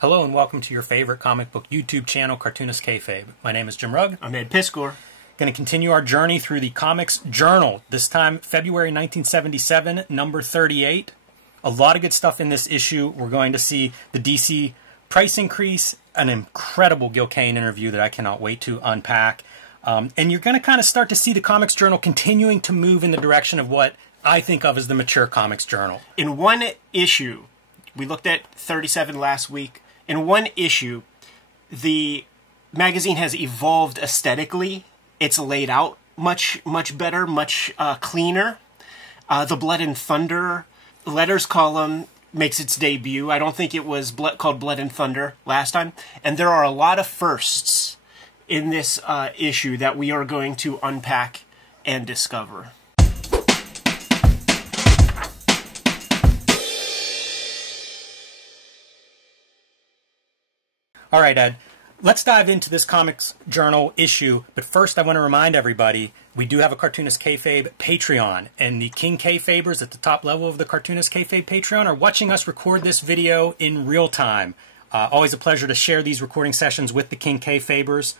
Hello and welcome to your favorite comic book YouTube channel, Cartoonist Kayfabe. My name is Jim Rugg. I'm Ed Piscor. Going to continue our journey through the Comics Journal. This time, February 1977, number 38. A lot of good stuff in this issue. We're going to see the DC price increase, an incredible Gil Kane interview that I cannot wait to unpack. And you're going to kind of start to see the Comics Journal continuing to move in the direction of what I think of as the mature Comics Journal. In one issue, we looked at 37 last week. In one issue, the magazine has evolved aesthetically. It's laid out much better, much cleaner. The Blood and Thunder letters column makes its debut. I don't think it was called Blood and Thunder last time. And there are a lot of firsts in this issue that we are going to unpack and discover. All right, Ed, let's dive into this Comics Journal issue. But first, I want to remind everybody, we do have a Cartoonist Kayfabe Patreon. And the King Kayfabers at the top level of the Cartoonist Kayfabe Patreon are watching us record this video in real time. Always a pleasure to share these recording sessions with the King Kayfabers.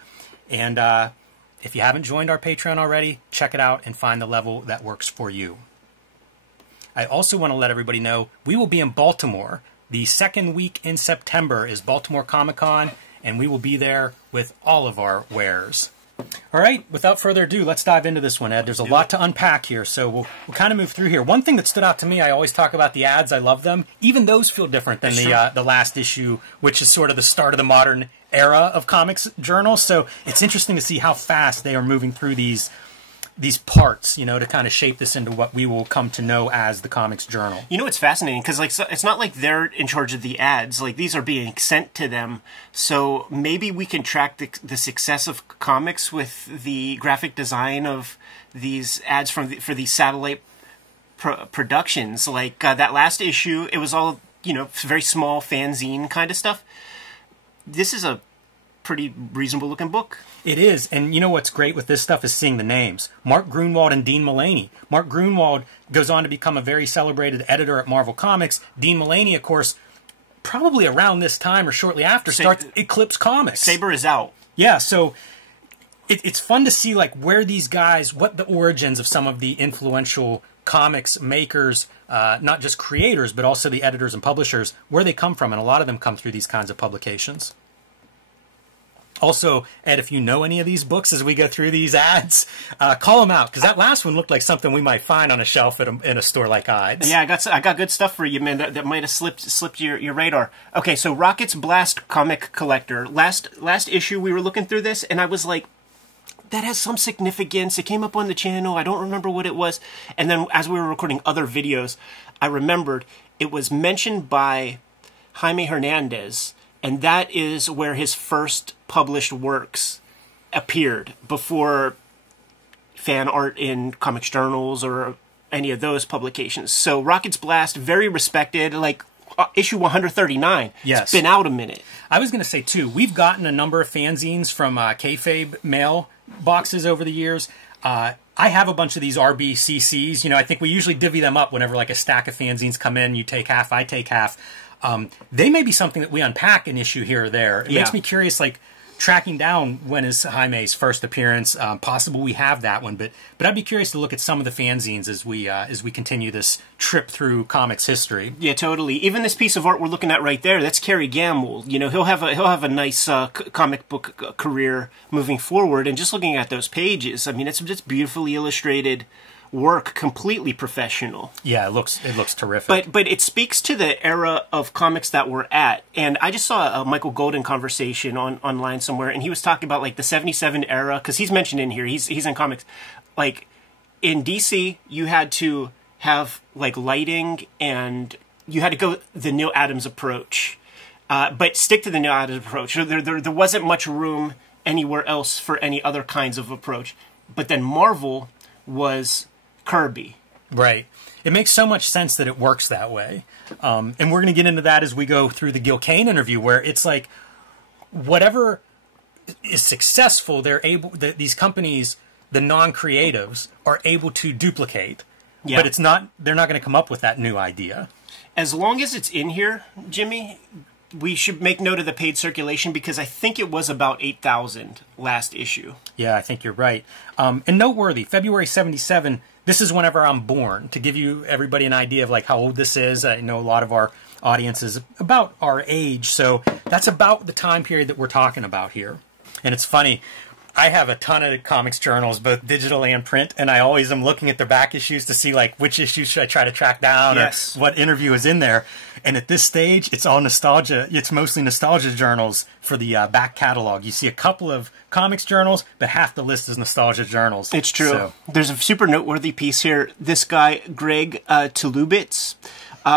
And if you haven't joined our Patreon already, check it out and find the level that works for you. I also want to let everybody know we will be in Baltimore. The second week in September is Baltimore Comic-Con, and we will be there with all of our wares. All right, without further ado, let's dive into this one, Ed. There's a lot to unpack here, so we'll kind of move through here. One thing that stood out to me, I always talk about the ads. I love them. Even those feel different than the last issue, which is sort of the start of the modern era of Comics Journal. So it's interesting to see how fast they are moving through these parts, you know, to kind of shape this into what we will come to know as the Comics Journal. You know, it's fascinating because, like, it's not like they're in charge of the ads. Like, these are being sent to them. So maybe we can track the success of comics with the graphic design of these ads for these satellite productions. Like that last issue, it was all, you know, very small fanzine kind of stuff. This is a pretty reasonable looking book. It is, and you know what's great with this stuff is seeing the names. Mark Gruenwald and Dean Mullaney. Mark Gruenwald goes on to become a very celebrated editor at Marvel Comics. Dean Mullaney, of course, probably around this time or shortly after, starts Eclipse Comics. Saber is out. Yeah, so it's fun to see like where these guys, what the origins of some of the influential comics makers, not just creators, but also the editors and publishers, where they come from, and a lot of them come through these kinds of publications. Also, Ed, if you know any of these books as we go through these ads, call them out, because that last one looked like something we might find on a shelf in a store like Ides. Yeah, I got good stuff for you, man. That might have slipped your radar. Okay, so Rocket's Blast Comic Collector. Last issue we were looking through this, and I was like, that has some significance. It came up on the channel. I don't remember what it was. And then as we were recording other videos, I remembered it was mentioned by Jaime Hernandez. And that is where his first published works appeared, before fan art in comics journals or any of those publications. So Rocket's Blast, very respected, like issue 139. Yes. It's been out a minute. I was going to say, too, we've gotten a number of fanzines from Kayfabe mail boxes over the years. I have a bunch of these RBCCs. You know, I think we usually divvy them up whenever like a stack of fanzines come in. You take half, I take half. They may be something that we unpack an issue here or there. It makes me curious, like, tracking down when is Jaime's first appearance. Possible we have that one, but I'd be curious to look at some of the fanzines as we continue this trip through comics history. Yeah, totally. Even this piece of art we're looking at right there, that's Kerry Gamble. You know, he'll have a nice comic book career moving forward. And just looking at those pages, I mean, it's just beautifully illustrated work, completely professional. Yeah, it looks terrific. But it speaks to the era of comics that we're at. And I just saw a Michael Golden conversation online somewhere, and he was talking about like the 77 era, because he's mentioned in here, he's in comics. Like in DC, you had to have like lighting, and you had to go the Neil Adams approach. But stick to the Neil Adams approach. There wasn't much room anywhere else for any other kinds of approach. But then Marvel was Kirby. Right. It makes so much sense that it works that way. And we're going to get into that as we go through the Gil Kane interview, where it's like whatever is successful, these companies, the non-creatives, are able to duplicate. Yeah. But they're not going to come up with that new idea. As long as it's in here, Jimmy, we should make note of the paid circulation because I think it was about 8,000 last issue. Yeah, I think you're right. And noteworthy, February 77, this is whenever I'm born, to give you everybody an idea of like how old this is. I know a lot of our audience is about our age, so that's about the time period that we're talking about here. And it's funny, I have a ton of comics journals, both digital and print, and I always am looking at the back issues to see like which issues should I try to track down or what interview is in there. And at this stage, it's all nostalgia. It's mostly nostalgia journals for the back catalog. You see a couple of comics journals, but half the list is nostalgia journals. It's true. So. There's a super noteworthy piece here. This guy, Greg Tulubitz,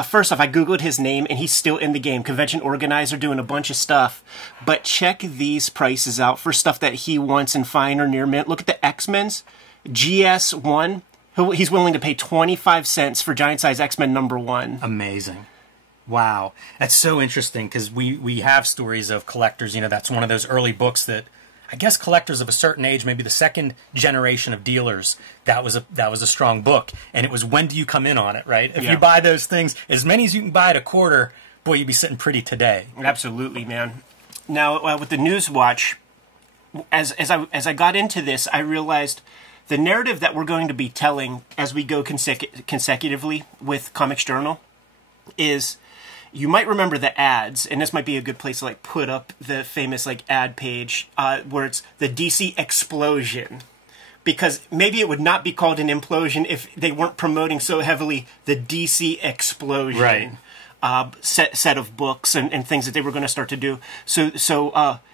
first off, I Googled his name, and he's still in the game. Convention organizer, doing a bunch of stuff. But check these prices out for stuff that he wants in fine or near mint. Look at the X-Men's. GS1, he's willing to pay 25 cents for Giant Size X-Men #1. Amazing. Wow. That's so interesting, because we have stories of collectors. You know, that's one of those early books that I guess collectors of a certain age, maybe the second generation of dealers, that was a strong book. And it was, when do you come in on it, right? If you buy those things, as many as you can buy at a quarter, boy, you'd be sitting pretty today. Absolutely, man. Now, with the Newswatch, as I got into this, I realized the narrative that we're going to be telling as we go consecutively with Comics Journal is, you might remember the ads, and this might be a good place to like put up the famous like ad page where it's the DC explosion, because maybe it would not be called an implosion if they weren't promoting so heavily the DC explosion set of books and things that they were going to start to do. So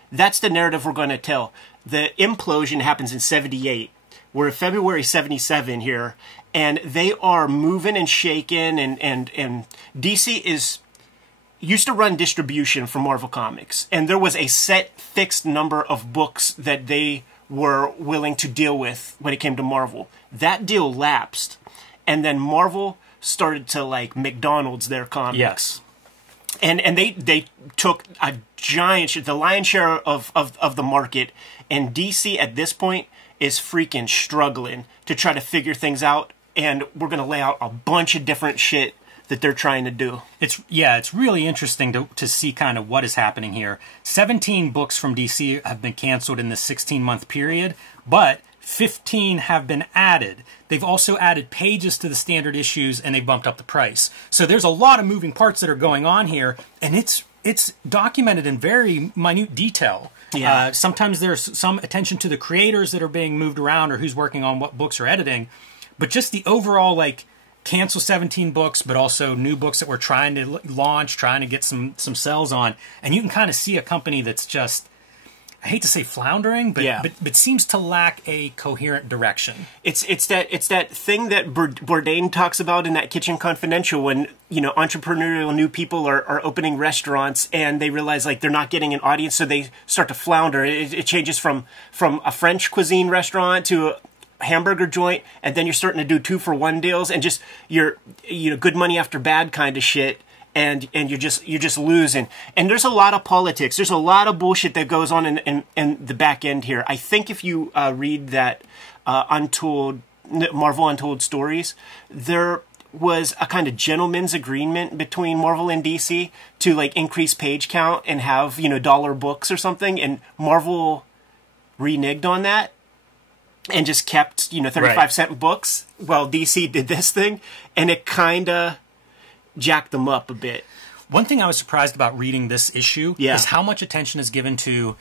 that's the narrative we're going to tell. The implosion happens in '78. We're February '77 here, and they are moving and shaking, and DC used to run distribution for Marvel Comics, and there was a set fixed number of books that they were willing to deal with when it came to Marvel. That deal lapsed, and then Marvel started to like McDonald's their comics. Yes. And they took a giant, the lion's share of the market, and DC at this point is freaking struggling to try to figure things out, and we're going to lay out a bunch of different shit that they're trying to do. It's really interesting to see kind of what is happening here. 17 books from DC have been canceled in this 16-month period, but 15 have been added. They've also added pages to the standard issues, and they bumped up the price. So there's a lot of moving parts that are going on here, and it's documented in very minute detail. Yeah. Sometimes there's some attention to the creators that are being moved around or who's working on what books are editing, but just the overall like cancel 17 books, but also new books that we're trying to launch, trying to get some sales on. And you can kind of see a company that's just, I hate to say floundering, but seems to lack a coherent direction. It's that thing that Bourdain talks about in that Kitchen Confidential, when, you know, entrepreneurial new people are opening restaurants and they realize like they're not getting an audience, so they start to flounder. It changes from a French cuisine restaurant to hamburger joint, and then you're starting to do 2-for-1 deals, and just you're good money after bad kind of shit, and you're just losing. And there's a lot of politics. There's a lot of bullshit that goes on in the back end here. I think if you read that Marvel Untold Stories, there was a kind of gentleman's agreement between Marvel and DC to like increase page count and have, you know, dollar books or something, and Marvel reneged on that and just kept, you know, 35-cent books while DC did this thing, and it kind of jacked them up a bit. One thing I was surprised about reading this issue is how much attention is given to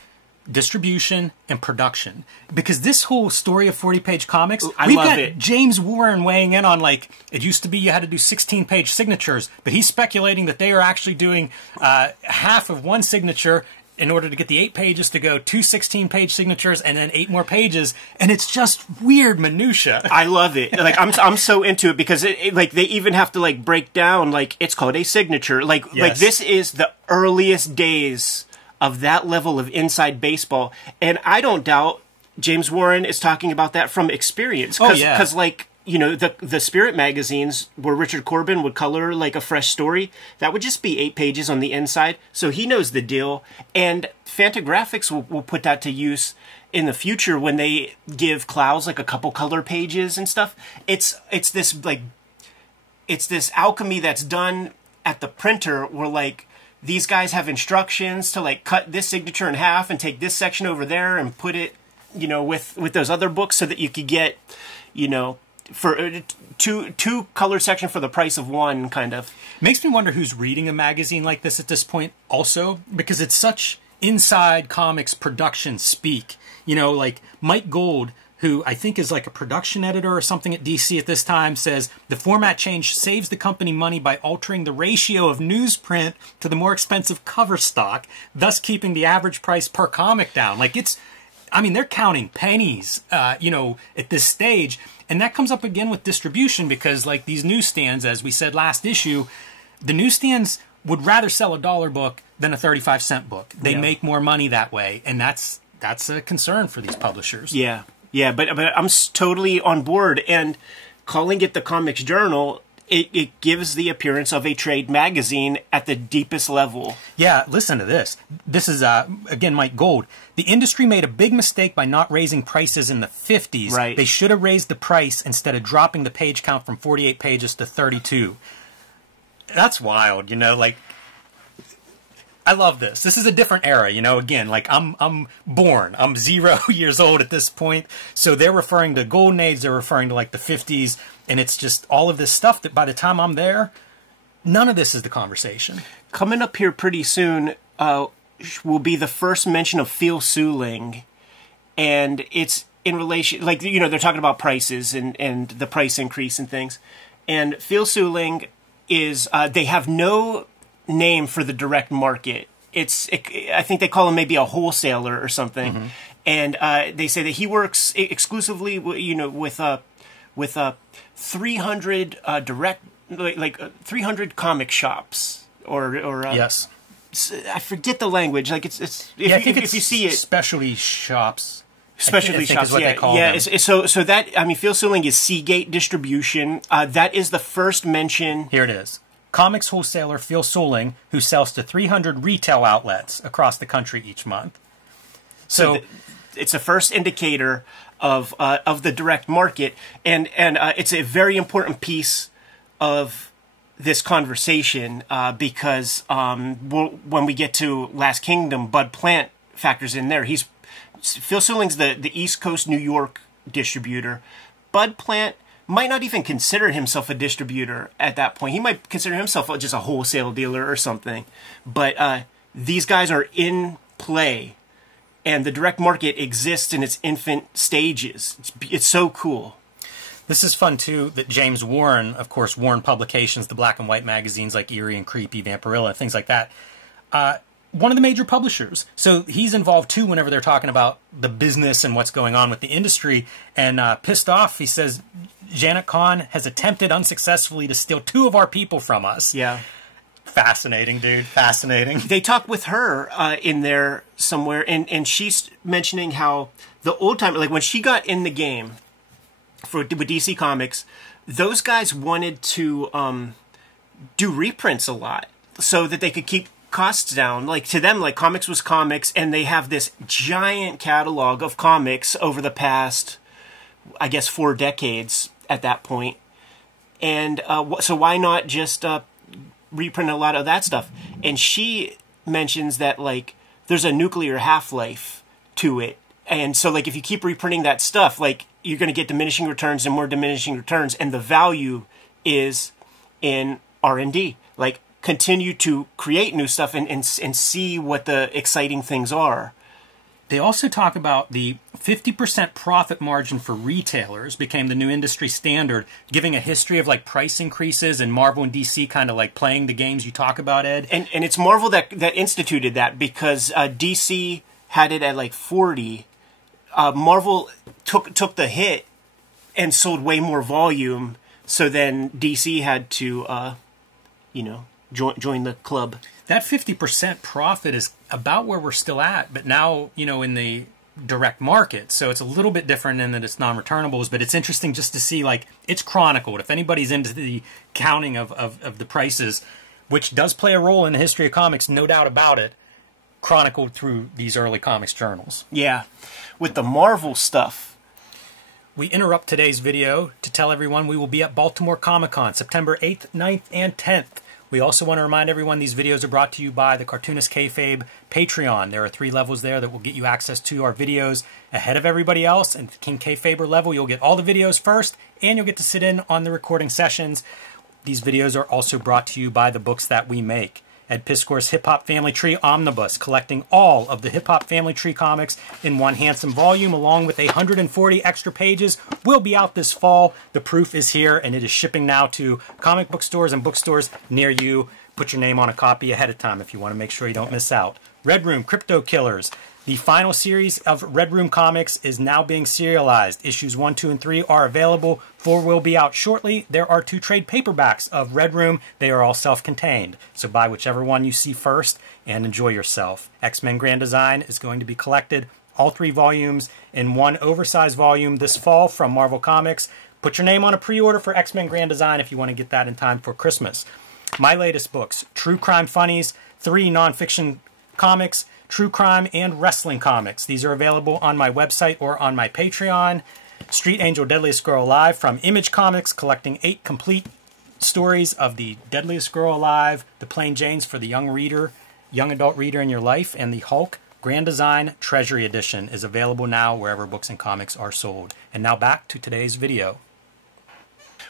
distribution and production. Because this whole story of 40-page comics, we've got James Warren weighing in on, like, it used to be you had to do 16-page signatures, but he's speculating that they are actually doing half of one signature in order to get the 8 pages to go 2 16-page signatures and then 8 more pages, and it's just weird minutia. I love it. Like I'm so into it because like they even have to like break down like it's called a signature. Like this is the earliest days of that level of inside baseball, and I don't doubt James Warren is talking about that from experience. Because like, you know, the Spirit magazines where Richard Corbin would color like a fresh story, that would just be 8 pages on the inside. So he knows the deal. And Fantagraphics will put that to use in the future when they give Clowes like a couple color pages and stuff. It's this alchemy that's done at the printer where like these guys have instructions to like cut this signature in half and take this section over there and put it, you know, with those other books so that you could get, you know, for two color section for the price of one, kind of. Makes me wonder who's reading a magazine like this at this point also, because it's such inside comics production speak. You know, like Mike Gold, who I think is like a production editor or something at DC at this time, says the format change saves the company money by altering the ratio of newsprint to the more expensive cover stock, thus keeping the average price per comic down. Like it's, I mean, they're counting pennies, you know, at this stage. And that comes up again with distribution because like these newsstands, as we said last issue, the newsstands would rather sell a $1 book than a 35-cent book. They make more money that way. And that's a concern for these publishers. Yeah. Yeah, but I'm totally on board, and calling it the Comics Journal, it gives the appearance of a trade magazine at the deepest level. Yeah, listen to this. This is, again, Mike Gold. The industry made a big mistake by not raising prices in the 50s. Right. They should have raised the price instead of dropping the page count from 48 pages to 32. That's wild, you know, like... I love this. This is a different era, you know, again, like I'm born. I'm 0 years old at this point. So they're referring to golden age, they're referring to like the 50s, and it's just all of this stuff that by the time I'm there, none of this is the conversation. Coming up here pretty soon will be the first mention of Phil Suling, and it's in relation, like, you know, they're talking about prices and the price increase and things. And Phil Suling is, they have no name for the direct market. I think they call him maybe a wholesaler or something. Mm-hmm. And they say that he works exclusively, you know, with 300 direct, like 300 comic shops or yes. I forget the language. Like it's if you see it, specialty shops. Specialty shops, is what yeah, they call yeah. them. So that, I mean, Phil Suling is Seagate Distribution. That is the first mention. Here it is. Comics wholesaler Phil Suling, who sells to 300 retail outlets across the country each month. So it's a first indicator of the direct market, and it's a very important piece of this conversation because when we get to Last Kingdom, Bud Plant factors in there. Phil Suling's the East Coast New York distributor. Bud Plant might not even consider himself a distributor at that point. He might consider himself just a wholesale dealer or something. But these guys are in play, and the direct market exists in its infant stages. It's so cool. This is fun, too, that James Warren, of course, Warren Publications, the black and white magazines like Eerie and Creepy, Vampirilla, things like that, one of the major publishers. So he's involved, too, whenever they're talking about the business and what's going on with the industry. And pissed off, he says, Janet Kahn has attempted unsuccessfully to steal 2 of our people from us. Yeah. Fascinating, dude. Fascinating. They talked with her in there somewhere, and she's mentioning how the old time, like when she got in the game with DC Comics, those guys wanted to do reprints a lot so that they could keep costs down. Like to them, like comics was comics, and they have this giant catalog of comics over the past, I guess, 4 decades at that point. And so why not just reprint a lot of that stuff? And she mentions that like there's a nuclear half-life to it, and so like if you keep reprinting that stuff, like you're going to get diminishing returns and more diminishing returns, and the value is in R&D. Like continue to create new stuff and see what the exciting things are. They also talk about the 50% profit margin for retailers became the new industry standard, giving a history of like price increases and Marvel and DC kind of like playing the games you talk about, Ed. And it's Marvel that instituted that because DC had it at like 40. Marvel took the hit and sold way more volume, so then DC had to, join the club. That 50% profit is about where we're still at, but now, in the direct market. So it's a little bit different in that it's non-returnables, but it's interesting just to see, like, it's chronicled. If anybody's into the counting of the prices, which does play a role in the history of comics, no doubt about it, chronicled through these early comics journals. Yeah. With the Marvel stuff. We interrupt today's video to tell everyone we will be at Baltimore Comic-Con, September 8th, 9th, and 10th. We also want to remind everyone these videos are brought to you by the Cartoonist Kayfabe Patreon. There are 3 levels there that will get you access to our videos ahead of everybody else. And the King Kayfaber level, you'll get all the videos first, and you'll get to sit in on the recording sessions. These videos are also brought to you by the books that we make. Ed Piskor's Hip Hop Family Tree Omnibus, collecting all of the Hip Hop Family Tree comics in one handsome volume, along with 140 extra pages, will be out this fall. The proof is here, and it is shipping now to comic book stores and bookstores near you. Put your name on a copy ahead of time if you want to make sure you don't miss out. Red Room Crypto Killers. The final series of Red Room comics is now being serialized. Issues 1, 2, and 3 are available. 4 will be out shortly. There are 2 trade paperbacks of Red Room. They are all self-contained. So buy whichever one you see first and enjoy yourself. X-Men Grand Design is going to be collected, all 3 volumes, in one oversized volume this fall from Marvel Comics. Put your name on a pre-order for X-Men Grand Design if you want to get that in time for Christmas. My latest books, True Crime Funnies, 3 nonfiction comics, true crime, and wrestling comics. These are available on my website or on my Patreon. Street Angel Deadliest Girl Alive from Image Comics, collecting 8 complete stories of the Deadliest Girl Alive, the Plain Janes for the young reader, young adult reader in your life, and the Hulk Grand Design Treasury Edition is available now wherever books and comics are sold. And now back to today's video.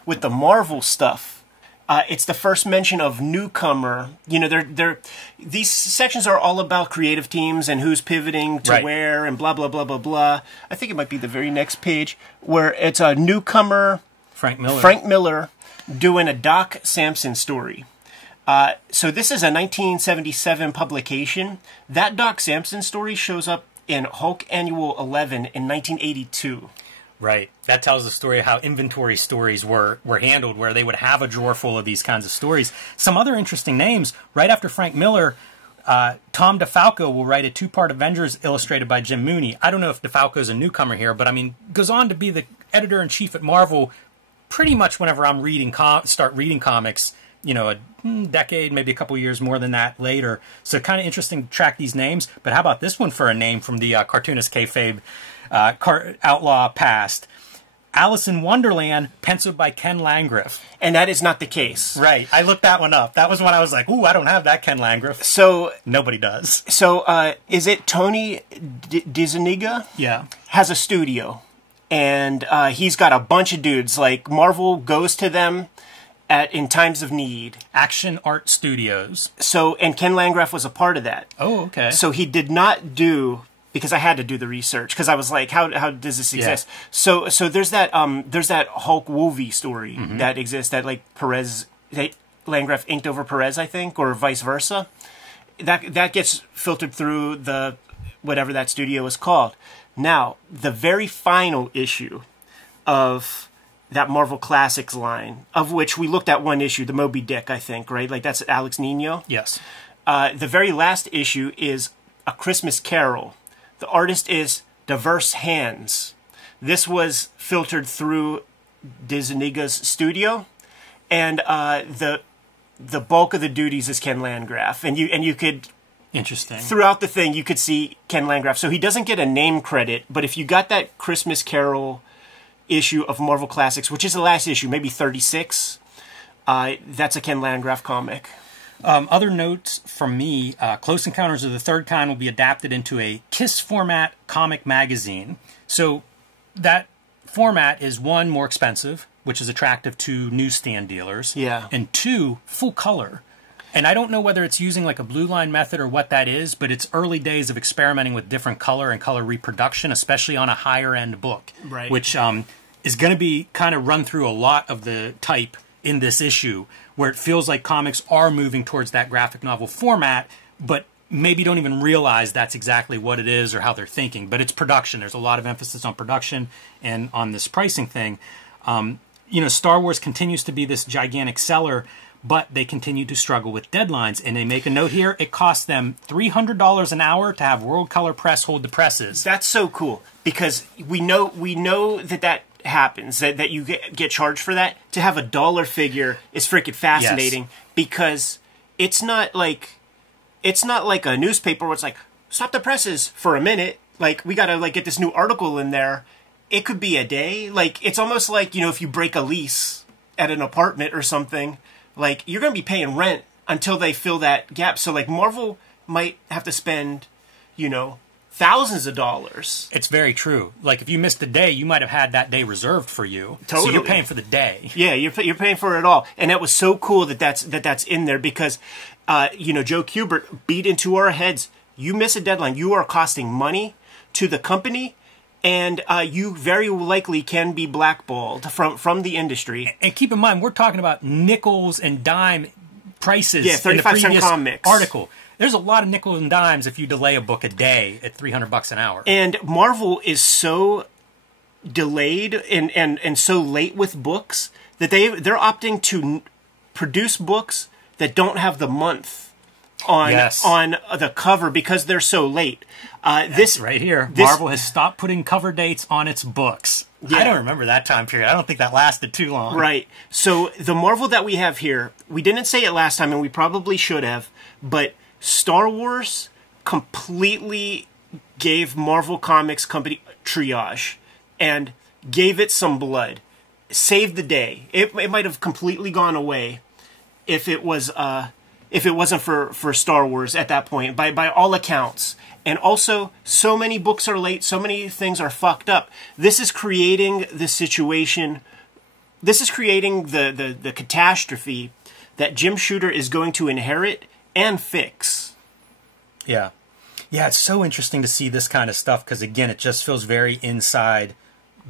With the Marvel stuff, it's the first mention of newcomer. You know, these sections are all about creative teams and who's pivoting to where and blah, blah, blah, blah, blah. I think it might be the very next page where it's a newcomer, Frank Miller, doing a Doc Samson story. So this is a 1977 publication. That Doc Samson story shows up in Hulk Annual 11 in 1982. Right. That tells the story of how inventory stories were handled, where they would have a drawer full of these kinds of stories. Some other interesting names. Right after Frank Miller, Tom DeFalco will write a 2-part Avengers illustrated by Jim Mooney. I don't know if DeFalco's a newcomer here, but I mean, goes on to be the editor-in-chief at Marvel pretty much whenever I'm start reading comics, you know, a decade, maybe a couple years more than that later. So kind of interesting to track these names. But how about this one for a name from the Cartoonist Kayfabe Outlaw past? Alice in Wonderland, penciled by Ken Landgraf. And that is not the case. Right. I looked that one up. That was when I was like, ooh, I don't have that Ken Landgraf. So nobody does. So is it Tony DeZuniga? Yeah. Has a studio. And he's got a bunch of dudes. Like, Marvel goes to them in times of need. Action Art Studios. So, and Ken Landgraf was a part of that. Oh, okay. So he did not do, because I had to do the research, because I was like, how does this exist? Yeah. So there's that Hulk Wolvie story that exists, that like Landgraf inked over Perez, I think, or vice versa. That gets filtered through the whatever that studio is called. Now, the very final issue of that Marvel Classics line, of which we looked at one issue, the Moby Dick, I think, right? Like, that's Alex Nino? Yes. The very last issue is A Christmas Carol. The artist is Diverse Hands. This was filtered through DeZuniga's studio, and the bulk of the duties is Ken Landgraf. And you could... Interesting. Throughout the thing, you could see Ken Landgraf. So he doesn't get a name credit, but if you got that Christmas Carol issue of Marvel Classics, which is the last issue, maybe 36, that's a Ken Landgraf comic. Other notes from me, Close Encounters of the Third Kind will be adapted into a KISS format comic magazine. So that format is, 1, more expensive, which is attractive to newsstand dealers. Yeah. And 2, full color. And I don't know whether it's using like a blue line method or what that is, but it's early days of experimenting with different color and color reproduction, especially on a higher end book, right? Which is going to be kind of run through a lot of the type in this issue, where it feels like comics are moving towards that graphic novel format, but maybe don't even realize that's exactly what it is or how they're thinking. But it's production. There's a lot of emphasis on production and on this pricing thing. You know, Star Wars continues to be this gigantic seller, but they continue to struggle with deadlines. And they make a note here, it costs them $300 an hour to have World Color Press hold the presses. That's so cool, because we know that happens, that you get charged for that. To have a dollar figure is freaking fascinating, yes. Because it's not like a newspaper where it's like, stop the presses for a minute, like we gotta like get this new article in there. It could be a day. Like, it's almost like, you know, if you break a lease at an apartment or something, like, you're going to be paying rent until they fill that gap. So like Marvel might have to spend, you know, thousands of dollars. It's very true. Like if you missed a day, you might have had that day reserved for you. Totally. So you're paying for the day. Yeah, you're paying for it all, and that was so cool that's in there because, you know, Joe Kubert beat into our heads. You miss a deadline, you are costing money to the company, and you very likely can be blackballed from the industry. And keep in mind, we're talking about nickels and dime prices. Yeah, 35-cent comics article. There's a lot of nickels and dimes if you delay a book a day at $300 an hour. And Marvel is so delayed and so late with books that they're opting to produce books that don't have the month on the cover because they're so late. This right here, Marvel has stopped putting cover dates on its books. Yeah. I don't remember that time period. I don't think that lasted too long. Right. So the Marvel that we have here, we didn't say it last time, and we probably should have, but Star Wars completely gave Marvel Comics Company triage and gave it some blood. Saved the day. It might have completely gone away if it wasn't for Star Wars at that point, by all accounts. And also, so many books are late, so many things are fucked up. This is creating the situation, this is creating the catastrophe that Jim Shooter is going to inherit and fix. Yeah. Yeah, it's so interesting to see this kind of stuff because, again, it just feels very inside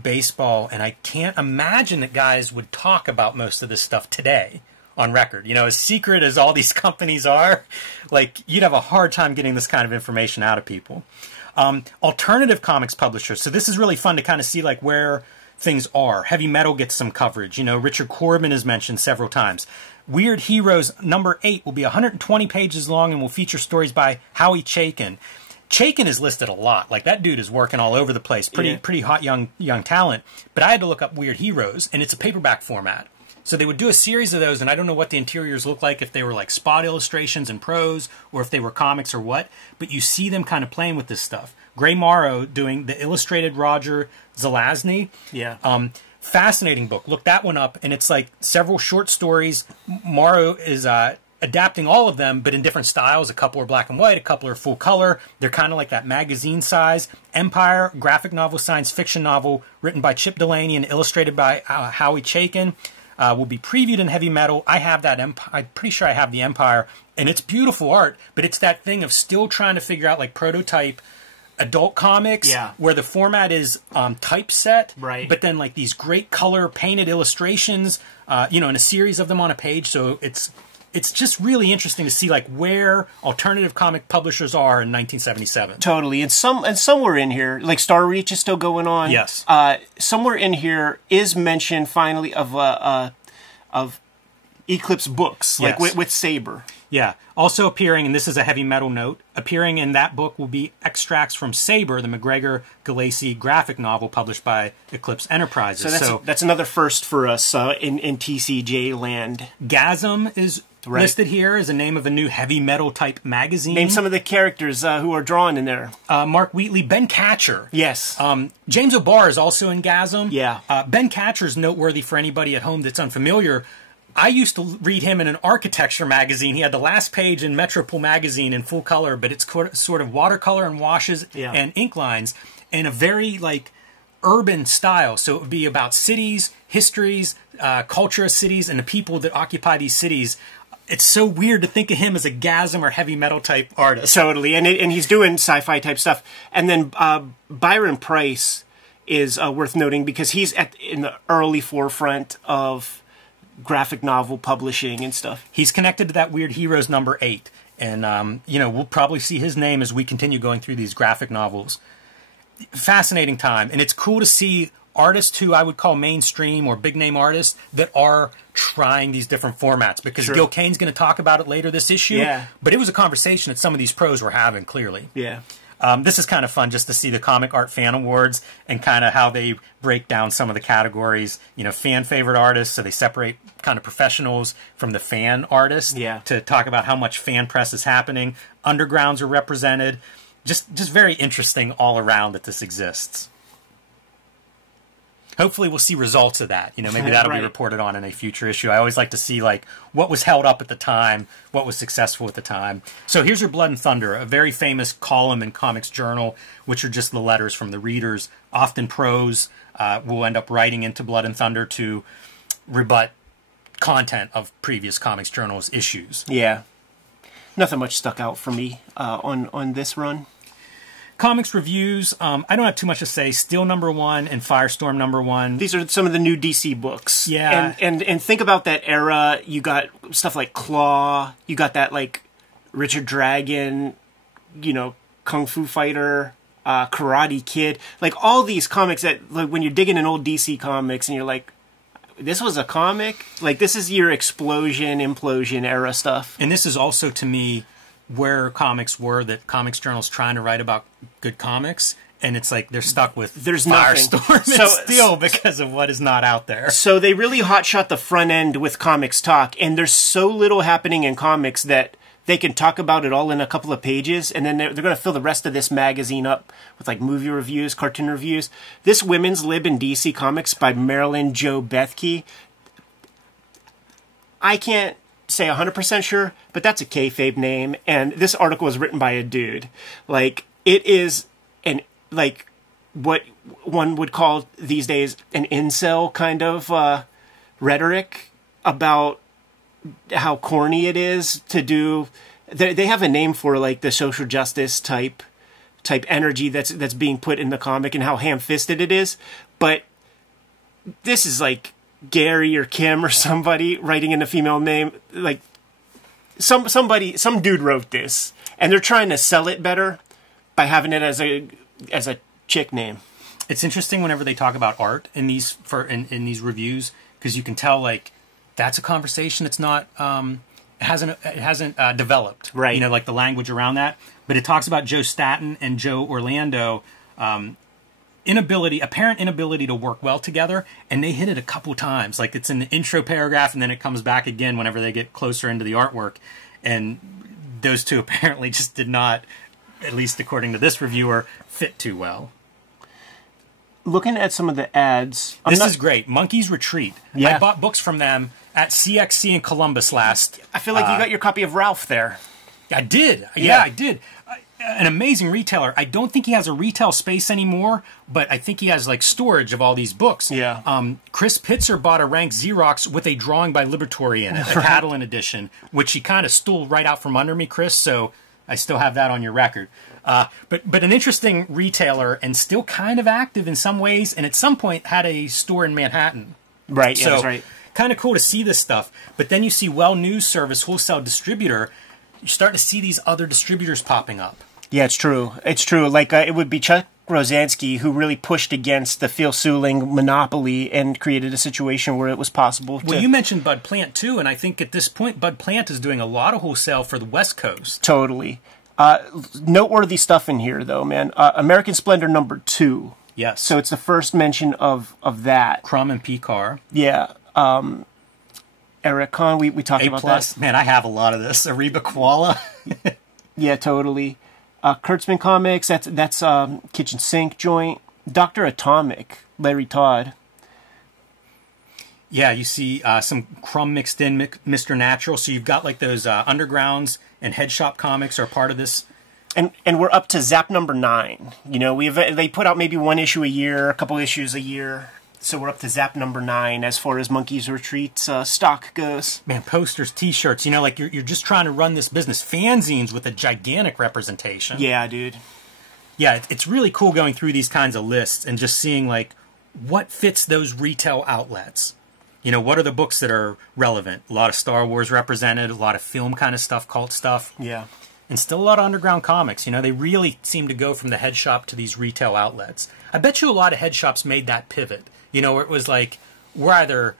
baseball, and I can't imagine that guys would talk about most of this stuff today on record. You know, as secret as all these companies are, like, you'd have a hard time getting this kind of information out of people. Alternative comics publishers. So this is really fun to kind of see, like, where things are. Heavy Metal gets some coverage. You know, Richard Corbin is mentioned several times. Weird Heroes number 8 will be 120 pages long and will feature stories by Howie Chaykin. Chaykin is listed a lot. Like, that dude is working all over the place. Pretty hot young talent. But I had to look up Weird Heroes, and it's a paperback format. So they would do a series of those, and I don't know what the interiors look like, if they were like spot illustrations and prose, or if they were comics or what. But you see them kind of playing with this stuff. Gray Morrow doing the illustrated Roger Zelazny. Yeah. Fascinating book. Look that one up, and it's like several short stories. Morrow is adapting all of them, but in different styles. A couple are black and white, a couple are full color. They're kind of like that magazine size. Empire, graphic novel, science fiction novel, written by Chip Delaney and illustrated by Howie Chaykin. Will be previewed in Heavy Metal. I have that Empire. I'm pretty sure I have the Empire, and it's beautiful art, but it's that thing of still trying to figure out like prototype adult comics, where the format is typeset, right? But then like these great color painted illustrations, you know, in a series of them on a page. So it's just really interesting to see like where alternative comic publishers are in 1977. Totally, and somewhere in here, like Star Reach is still going on. Yes. Somewhere in here is mention finally of Eclipse Books, like with Saber. Yeah. Also appearing, and this is a Heavy Metal note, appearing in that book will be extracts from Saber, the McGregor Galassi graphic novel published by Eclipse Enterprises. So that's another first for us in TCJ land. Gasm is listed here as a name of a new heavy metal type magazine. Name some of the characters who are drawn in there. Mark Wheatley, Ben Catcher. Yes. James O'Barr is also in Gasm. Yeah. Ben Catcher is noteworthy for anybody at home that's unfamiliar. I used to read him in an architecture magazine. He had the last page in Metropole magazine in full color, but it's sort of watercolor and washes and ink lines in a very like urban style. So it would be about cities, histories, culture of cities, and the people that occupy these cities. It's so weird to think of him as a Gasm or Heavy Metal type artist. Totally, and he's doing sci-fi type stuff. And then Byron Price is worth noting because he's in the early forefront of graphic novel publishing and stuff. He's connected to that Weird Heroes number 8. And, you know, we'll probably see his name as we continue going through these graphic novels. Fascinating time. And it's cool to see artists who I would call mainstream or big name artists that are trying these different formats. Because Gil Kane's going to talk about it later this issue. Yeah. But it was a conversation that some of these pros were having, clearly. Yeah. This is kind of fun just to see the Comic Art Fan Awards and kind of how they break down some of the categories. You know, fan favorite artists, so they separate kind of professionals from the fan artists to talk about how much fan press is happening. Undergrounds are represented. Just very interesting all around that this exists. hopefully we'll see results of that. You know, maybe that'll be reported on in a future issue. I always like to see like what was held up at the time, what was successful at the time. So here's your Blood and Thunder, a very famous column in Comics Journal, which are just the letters from the readers. Often prose will end up writing into Blood and Thunder to rebut content of previous Comics Journal's issues. Yeah. Nothing much stuck out for me on this run. Comics reviews, I don't have too much to say. Steel #1 and Firestorm #1. These are some of the new DC books. Yeah. And think about that era. You got stuff like Claw. You got that, like, Richard Dragon, you know, Kung Fu Fighter, Karate Kid. Like, all these comics that, like, when you're digging in old DC comics and you're like, this was a comic? Like, this is your explosion, implosion era stuff. And this is also, to me, where comics were, that Comics Journal's trying to write about good comics, and it's like they're stuck with Firestorm and Steel because of what is not out there. So they really hotshot the front end with Comics Talk, and there's so little happening in comics that they can talk about it all in a couple of pages, and then they're going to fill the rest of this magazine up with like movie reviews, cartoon reviews. This Women's Lib in DC Comics by Marilyn Jo Bethke, I can't say 100% sure, but that's a kayfabe name, and this article was written by a dude. Like, it is like what one would call these days an incel kind of rhetoric about how corny it is to do. They have a name for, like, the social justice type energy that's being put in the comic and how ham-fisted it is, but this is like Gary or Kim or somebody writing in a female name. Like, some dude wrote this, and they're trying to sell it better by having it as a chick name. It's interesting whenever they talk about art in these in these reviews, because you can tell, like, that's a conversation that's not it hasn't developed, right? You know, like the language around that. But it talks about Joe Staton and Joe Orlando. Apparent inability to work well together, and they hit it a couple times. Like, it's in the intro paragraph, and then it comes back again whenever they get closer into the artwork. And those two apparently just did not, at least according to this reviewer, fit too well. Looking at some of the ads, this is great. Monkey's Retreat. Yeah. I bought books from them at CXC in Columbus last. I feel like you got your copy of Ralph there. I did. Yeah, I did. An amazing retailer. I don't think he has a retail space anymore, but I think he has, like, storage of all these books. Yeah. Chris Pitzer bought a Rank Xerox with a drawing by Liberatory in it, a Catalan edition, which he kind of stole right out from under me, Chris, so I still have that on your record. But an interesting retailer, and still kind of active in some ways, and at some point had a store in Manhattan. Right, yeah, so, that's right. Kind of cool to see this stuff. But then you see Well News Service, wholesale distributor. You're starting to see these other distributors popping up. Yeah, it's true. It's true. Like, it would be Chuck Rosansky who really pushed against the Phil Suling monopoly and created a situation where it was possible to... Well, you mentioned Bud Plant, too, and I think at this point, Bud Plant is doing a lot of wholesale for the West Coast. Totally. Noteworthy stuff in here, though, man. American Splendor #2. Yes. So it's the first mention of that. Crumb and P-Car. Yeah. Eric Kahn, we talked about that. Man, I have a lot of this. Ariba Koala. Yeah, totally. Kurtzman Comics, that's Kitchen Sink joint. Dr. Atomic, Larry Todd. Yeah, you see some Crumb mixed in, Mr. Natural. So you've got, like, those Undergrounds and Head Shop Comics are part of this. And we're up to Zap #9. You know, they put out maybe one issue a year, a couple issues a year. So we're up to Zap #9 as far as Monkey's Retreat's stock goes. Man, posters, T-shirts, you know, like you're just trying to run this business. Fanzines with a gigantic representation. Yeah, dude. Yeah, it's really cool going through these kinds of lists and just seeing, like, what fits those retail outlets. You know, what are the books that are relevant? A lot of Star Wars represented, a lot of film kind of stuff, cult stuff. Yeah. And still a lot of underground comics. You know, they really seem to go from the head shop to these retail outlets. I bet you a lot of head shops made that pivot. You know, where it was like, we're either,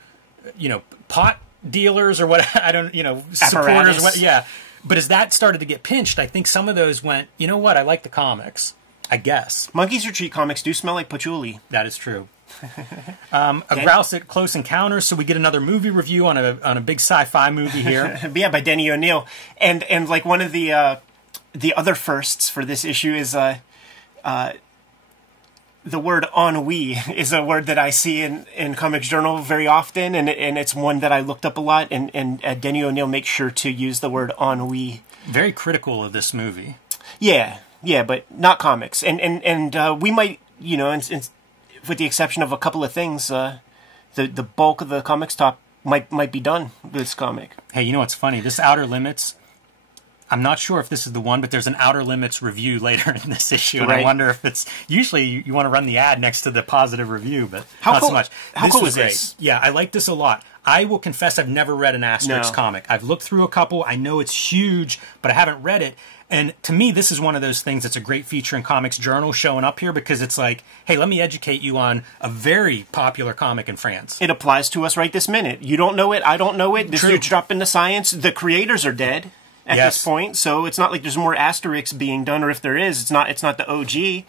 you know, pot dealers or what, I don't, you know, supporters. What, yeah. But as that started to get pinched, I think some of those went, you know what, I like the comics, I guess. Monkey's Retreat comics do smell like patchouli. That is true. A Grouse at Close Encounters, so we get another movie review on a big sci-fi movie here. Yeah, by Denny O'Neil. And like one of the other firsts for this issue is the word ennui is a word that I see in Comics Journal very often, and it's one that I looked up a lot, and Denny O'Neil makes sure to use the word ennui. Very critical of this movie. Yeah, but not comics. And we might, you know, with the exception of a couple of things, the bulk of the comics talk might be done with this comic. Hey, you know what's funny? This Outer Limits, I'm not sure if this is the one, but there's an Outer Limits review later in this issue, and right. I wonder if it's... Usually you want to run the ad next to the positive review, but how not cool, so much. How this cool was is great. this? Yeah, I like this a lot. I will confess I've never read an Asterix comic. I've looked through a couple. I know it's huge, but I haven't read it. And to me, this is one of those things that's a great feature in Comics Journal showing up here, because it's like, hey, let me educate you on a very popular comic in France. It applies to us right this minute. You don't know it. I don't know it. This dude's dropping the science. The creators are dead at this point, so it's not like there's more Asterix being done, or if there is, it's not the OG.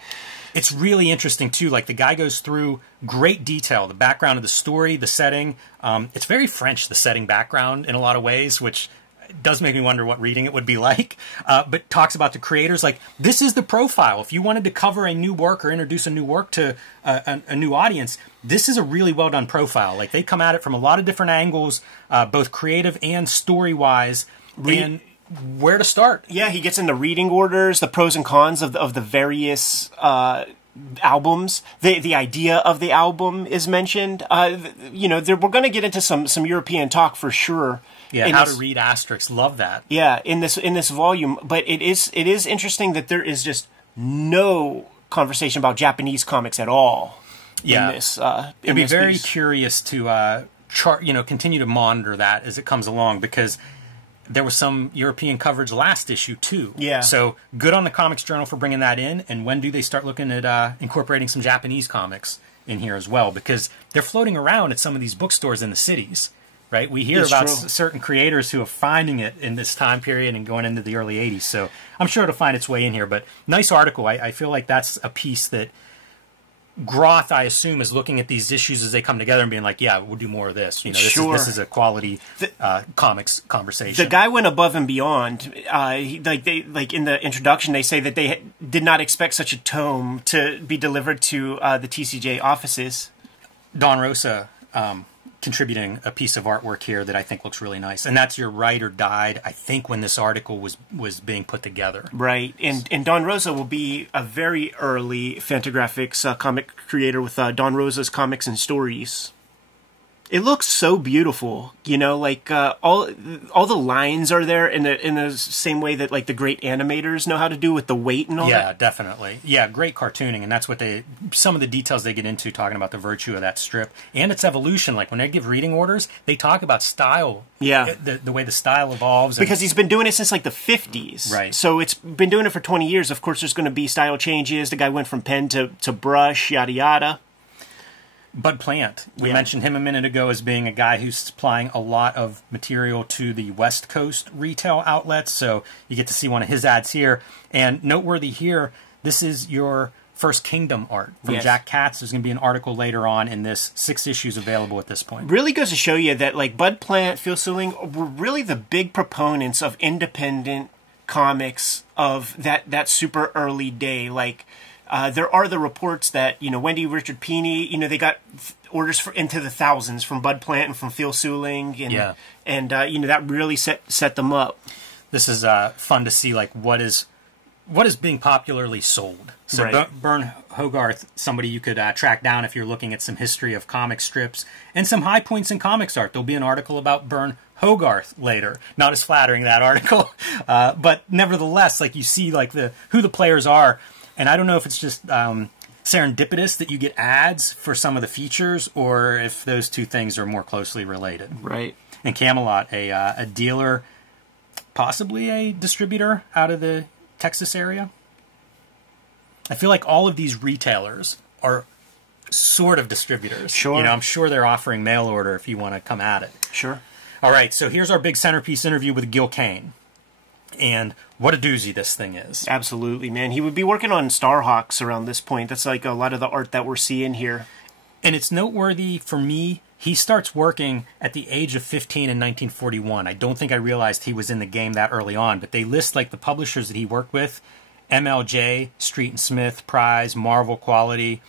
It's really interesting, too. Like, the guy goes through great detail, the background of the story, the setting. It's very French, the setting background, in a lot of ways, which does make me wonder what reading it would be like. But talks about the creators. Like, this is the profile. If you wanted to cover a new work or introduce a new work to a new audience, this is a really well-done profile. Like, they come at it from a lot of different angles, both creative and story-wise, and where to start. Yeah, he gets into reading orders, the pros and cons of the various albums. The idea of the album is mentioned. You know, we're going to get into some European talk for sure. Yeah, how to read Asterix. Love that. Yeah, in this volume. But it is interesting that there is just no conversation about Japanese comics at all. Yeah, in this. It'd be very curious to continue to monitor that as it comes along, because there was some European coverage last issue, too. Yeah. So, good on the Comics Journal for bringing that in. And when do they start looking at incorporating some Japanese comics in here as well? Because they're floating around at some of these bookstores in the cities, right? We hear about certain creators who are finding it in this time period and going into the early 80s. So, I'm sure it'll find its way in here. But nice article. I feel like that's a piece that Groth, I assume, is looking at these issues as they come together and being like, yeah, we'll do more of this. You know, this is a quality comics conversation. The guy went above and beyond. Like in the introduction, they say that they did not expect such a tome to be delivered to the TCJ offices. Don Rosa contributing a piece of artwork here that I think looks really nice. And that's your writer died, I think, when this article was being put together. Right. And Don Rosa will be a very early Fantagraphics comic creator with Don Rosa's Comics and Stories. It looks so beautiful, you know, like all the lines are there in the same way that like the great animators know how to do with the weight and all that. Yeah, definitely. Yeah, great cartooning, and that's what some of the details they get into talking about the virtue of that strip and its evolution. Like when they give reading orders, they talk about style. Yeah, the way the style evolves. Because he's been doing it since like the 50s. Right. So it's been doing it for 20 years. Of course, there's going to be style changes. The guy went from pen to brush, yada yada. Bud Plant, we mentioned him a minute ago as being a guy who's supplying a lot of material to the West Coast retail outlets, so you get to see one of his ads here. And noteworthy here, this is your First Kingdom art from Jack Katz. There's going to be an article later on in this, 6 issues available at this point. Really goes to show you that like Bud Plant, Phil Sewing were really the big proponents of independent comics of that super early day. Like, there are the reports that, you know, Wendy Richard Pini, you know, they got orders into the thousands from Bud Plant and from Phil Sewing, and you know, that really set them up. This is fun to see, like what is being popularly sold. So Bern Hogarth, somebody you could track down if you're looking at some history of comic strips and some high points in comics art. There'll be an article about Bern Hogarth later. Not as flattering, that article, but nevertheless, like you see, like who the players are. And I don't know if it's just serendipitous that you get ads for some of the features, or if those two things are more closely related. Right. And Camelot, a dealer, possibly a distributor out of the Texas area. I feel like all of these retailers are sort of distributors. Sure. You know, I'm sure they're offering mail order if you want to come at it. Sure. All right, so here's our big centerpiece interview with Gil Kane. And what a doozy this thing is. Absolutely, man. He would be working on Starhawks around this point. That's like a lot of the art that we're seeing here. And it's noteworthy for me, he starts working at the age of 15 in 1941. I don't think I realized he was in the game that early on, but they list like the publishers that he worked with: MLJ, Street and Smith, Prize, Marvel Quality.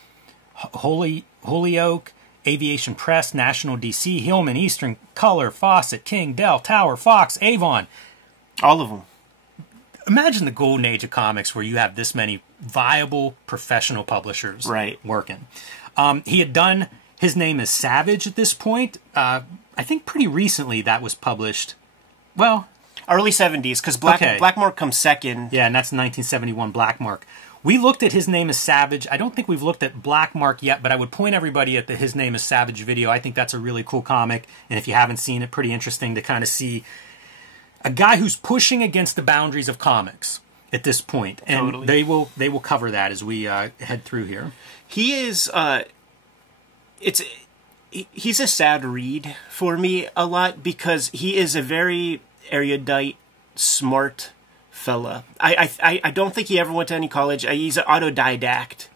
Holyoke, Aviation Press, National DC, Hillman, Eastern, Color, Fawcett, King, Dell, Tower, Fox, Avon. All of them. Imagine the golden age of comics where you have this many viable professional publishers working. He had done His Name is Savage at this point. I think pretty recently that was published. Well, early 70s, because Black Mark comes second. Yeah, and that's 1971 Black Mark. We looked at His Name is Savage. I don't think we've looked at Black Mark yet, but I would point everybody at the His Name is Savage video. I think that's a really cool comic, and if you haven't seen it, pretty interesting to kind of see a guy who's pushing against the boundaries of comics at this point. And totally. they will cover that as we head through here. He is he's a sad read for me a lot because he is a very erudite, smart fella. I don't think he ever went to any college. He's an autodidact.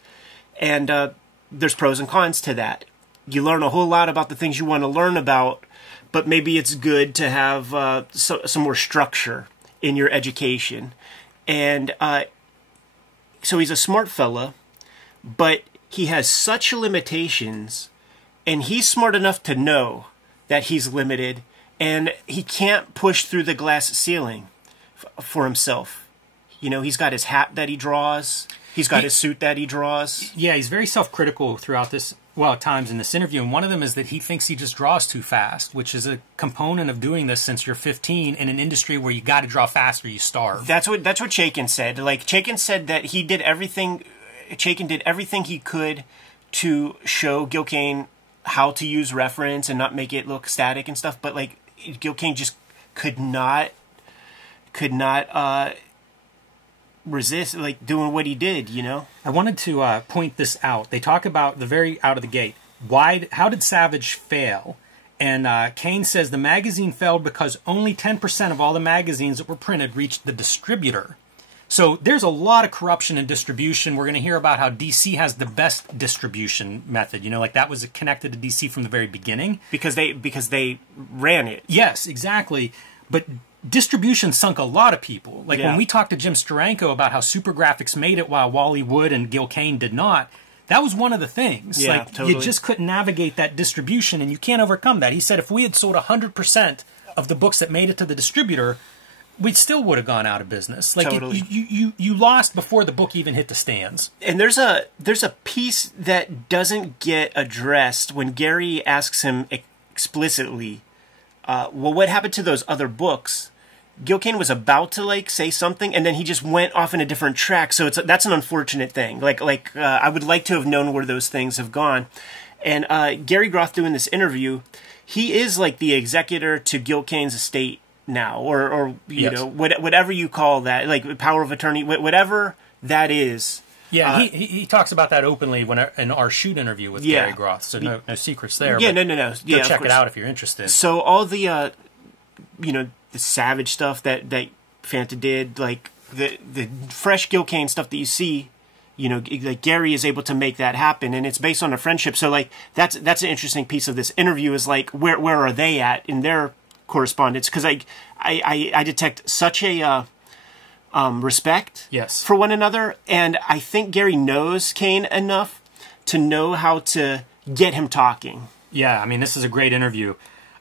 And there's pros and cons to that. You learn a whole lot about the things you want to learn about, but maybe it's good to have some more structure in your education. And so he's a smart fella, but he has such limitations, and he's smart enough to know that he's limited, and he can't push through the glass ceiling for himself. You know, he's got his hat that he draws. He's got his suit that he draws. Yeah, he's very self-critical throughout this, well, at times in this interview. And one of them is that he thinks he just draws too fast, which is a component of doing this since you're 15 in an industry where you got to draw fast or you starve. That's what Chaykin said. Like, Chaykin said that he did everything, Chaykin did everything he could to show Gil Kane how to use reference and not make it look static and stuff. But, like, Gil Kane just could not resist, like, doing what he did, you know? I wanted to point this out. They talk about the very out of the gate. How did Savage fail? And Kane says the magazine failed because only 10% of all the magazines that were printed reached the distributor. So there's a lot of corruption in distribution. We're going to hear about how DC has the best distribution method. You know, like that was connected to DC from the very beginning. Because they ran it. Yes, exactly. But distribution sunk a lot of people. Like when we talked to Jim Steranko about how Supergraphics made it while Wally Wood and Gil Kane did not, that was one of the things. Yeah, like totally. You just couldn't navigate that distribution, and you can't overcome that. He said if we had sold 100% of the books that made it to the distributor, we still would have gone out of business. Like totally. You lost before the book even hit the stands. And there's a piece that doesn't get addressed when Gary asks him explicitly, well, what happened to those other books? Gil Kane was about to like say something, and then he just went off in a different track. So that's an unfortunate thing. I would like to have known where those things have gone. And Gary Groth doing this interview, he is like the executor to Gil Kane's estate now, or you know, whatever you call that, like power of attorney, whatever that is. Yeah, he talks about that openly in our shoot interview with Gary Groth. So no secrets there. Yeah, no. Go check it out if you're interested. So all the the Savage stuff that Fanta did, like the fresh Gil Kane stuff that you see, you know, like Gary is able to make that happen, and it's based on a friendship. So like that's an interesting piece of this interview is like where are they at in their correspondence? Because I detect such a respect for one another, and I think Gary knows Kane enough to know how to get him talking. Yeah, I mean, this is a great interview.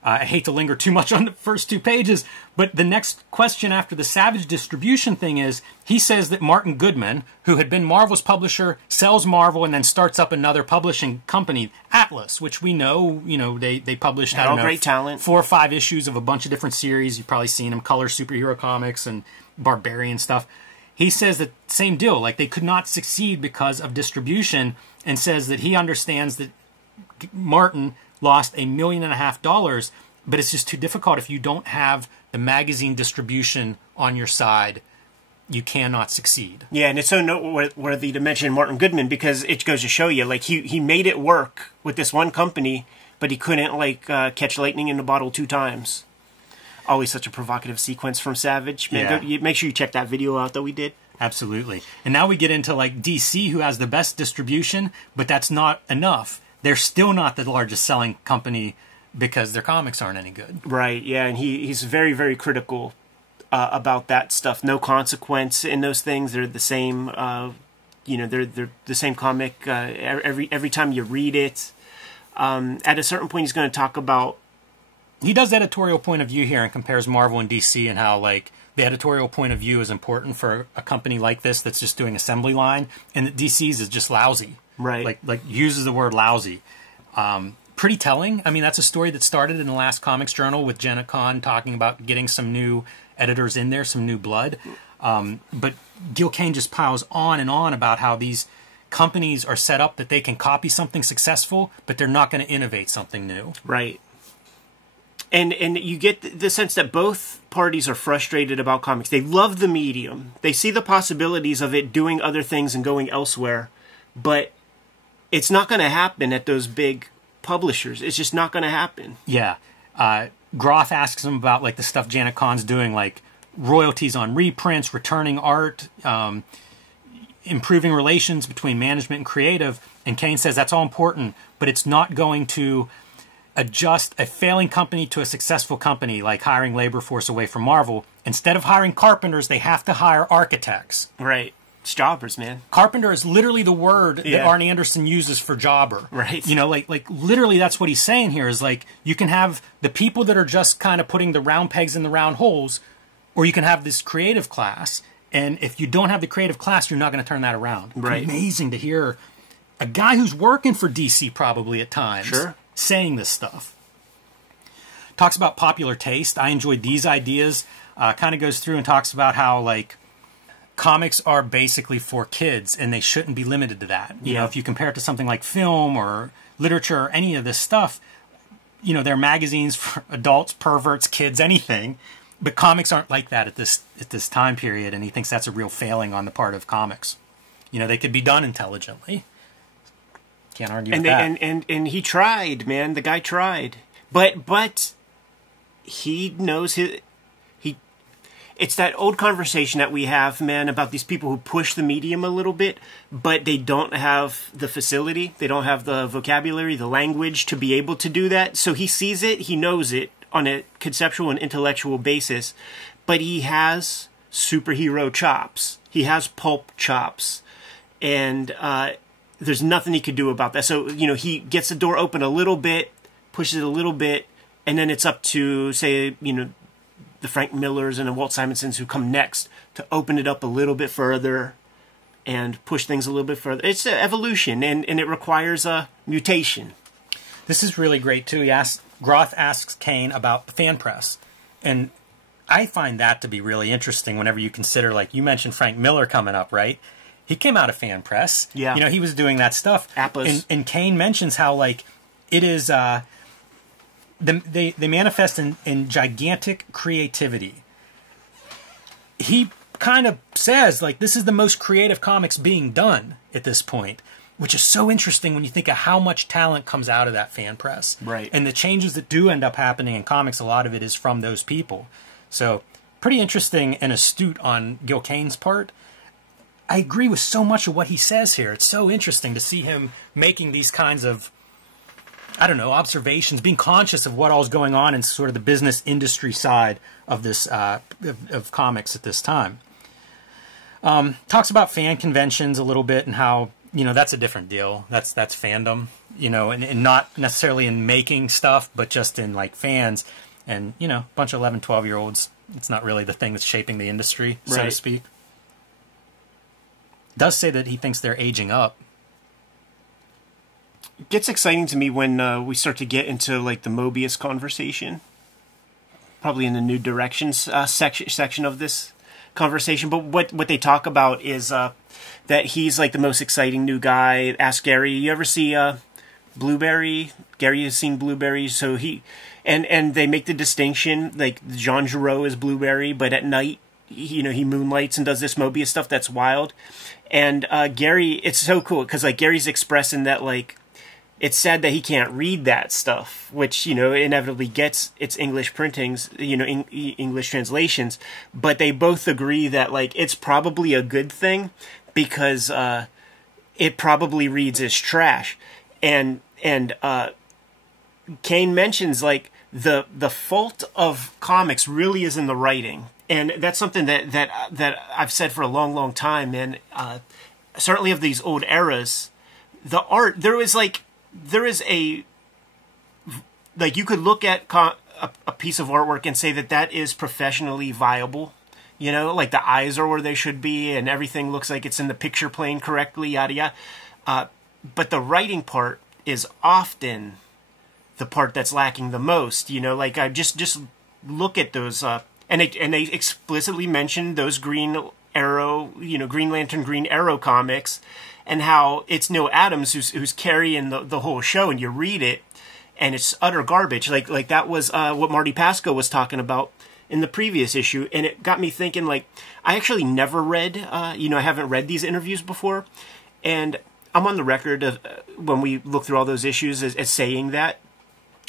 I hate to linger too much on the first 2 pages, but the next question after the Savage distribution thing is, he says that Martin Goodman, who had been Marvel's publisher, sells Marvel and then starts up another publishing company, Atlas, which we know, you know, they published, I don't know, great talent. 4 or 5 issues of a bunch of different series. You've probably seen them, Color superhero comics and Barbarian stuff. He says that same deal, like they could not succeed because of distribution, and says that he understands that Martin lost $1.5 million, but it's just too difficult if you don't have the magazine distribution on your side. You cannot succeed. Yeah, and it's so noteworthy to mention Martin Goodman because it goes to show you, like he made it work with this one company, but he couldn't like catch lightning in a bottle 2 times. Always such a provocative sequence from Savage. Man, make sure you check that video out that we did. Absolutely. And now we get into like DC, who has the best distribution, but that's not enough. They're still not the largest selling company because their comics aren't any good. Right, yeah, and he's very, very critical about that stuff. No consequence in those things. They're the same you know, they're the same comic every time you read it. At a certain point, he's going to talk about. He does editorial point of view here and compares Marvel and DC and how like the editorial point of view is important for a company like this that's just doing assembly line, and that DC's is just lousy. Right. Like uses the word lousy. Pretty telling. I mean, that's a story that started in the last Comics Journal with Jenna Kahn talking about getting some new editors in there, some new blood. But Gil Kane just piles on and on about how these companies are set up that they can copy something successful, but they're not going to innovate something new. Right. And you get the sense that both parties are frustrated about comics. They love the medium. They see the possibilities of it doing other things and going elsewhere, but it's not going to happen at those big publishers. It's just not going to happen. Yeah. Groth asks him about like the stuff Janet Kahn's doing, like royalties on reprints, returning art, improving relations between management and creative. And Kane says that's all important, but it's not going to adjust a failing company to a successful company, like hiring labor force away from Marvel. Instead of hiring carpenters, they have to hire architects. Right. It's jobbers, man. Carpenter is literally the word that Arnie Anderson uses for jobber. Right. You know, like literally that's what he's saying here is like you can have the people that are just kind of putting the round pegs in the round holes, or you can have this creative class. And if you don't have the creative class, you're not going to turn that around. Right. It's amazing to hear a guy who's working for DC probably at times saying this stuff. Talks about popular taste. I enjoyed these ideas. Kind of goes through and talks about how like comics are basically for kids and they shouldn't be limited to that. You know, if you compare it to something like film or literature or any of this stuff, you know, they're magazines for adults, perverts, kids, anything. But comics aren't like that at this time period, and he thinks that's a real failing on the part of comics. You know, they could be done intelligently. Can't argue with that. And he tried, man. The guy tried. But he knows it's that old conversation that we have, man, about these people who push the medium a little bit, but they don't have the facility, they don't have the vocabulary, the language to be able to do that. So he sees it, he knows it on a conceptual and intellectual basis, but he has superhero chops. He has pulp chops. And there's nothing he could do about that. So, you know, he gets the door open a little bit, pushes it a little bit, and then it's up to, say, you know, the Frank Millers and the Walt Simonsons who come next to open it up a little bit further and push things a little bit further. It's an evolution, and it requires a mutation. This is really great, too. Groth asks Kane about the fan press. And I find that to be really interesting whenever you consider, like, you mentioned Frank Miller coming up, right? He came out of fan press. Yeah. You know, he was doing that stuff. Apples. And Kane mentions how, like, it is... They manifest in gigantic creativity. He kind of says, like, this is the most creative comics being done at this point, which is so interesting when you think of how much talent comes out of that fan press. Right. And the changes that do end up happening in comics, a lot of it is from those people. So, pretty interesting and astute on Gil Kane's part. I agree with so much of what he says here. It's so interesting to see him making these kinds of, I don't know, observations, being conscious of what all's going on in sort of the business industry side of this of comics at this time. Talks about fan conventions a little bit and how, you know, that's a different deal. That's fandom, you know, and not necessarily in making stuff, but just in like fans and, you know, a bunch of 11, 12-year-olds. It's not really the thing that's shaping the industry, so to speak. Does say that he thinks they're aging up. It gets exciting to me when we start to get into like the Mobius conversation, probably in the New Directions section of this conversation. But what they talk about is that he's like the most exciting new guy. Ask Gary. You ever see Blueberry? Gary has seen Blueberry, so he and they make the distinction like Jean Giraud is Blueberry, but at night he moonlights and does this Mobius stuff that's wild. And Gary, it's so cool because like Gary's expressing that like. It's sad that he can't read that stuff, which, you know, inevitably gets its English printings, you know, English translations. But they both agree that, like, it's probably a good thing because it probably reads as trash. And Kane mentions, like, the fault of comics really is in the writing. And that's something that I've said for a long, long time. And certainly of these old eras, the art, there is a, like, you could look at a piece of artwork and say that is professionally viable. You know, like the eyes are where they should be and everything looks like it's in the picture plane correctly, yada yada. But the writing part is often the part that's lacking the most. You know, like I just look at those, and they explicitly mention those Green Arrow, you know, Green Lantern, Green Arrow comics, and how it's Neil Adams who's carrying the whole show, and you read it, and it's utter garbage. Like that was what Marty Pasco was talking about in the previous issue, and it got me thinking, like, I actually never read, you know, I haven't read these interviews before, and I'm on the record of, when we look through all those issues as saying that,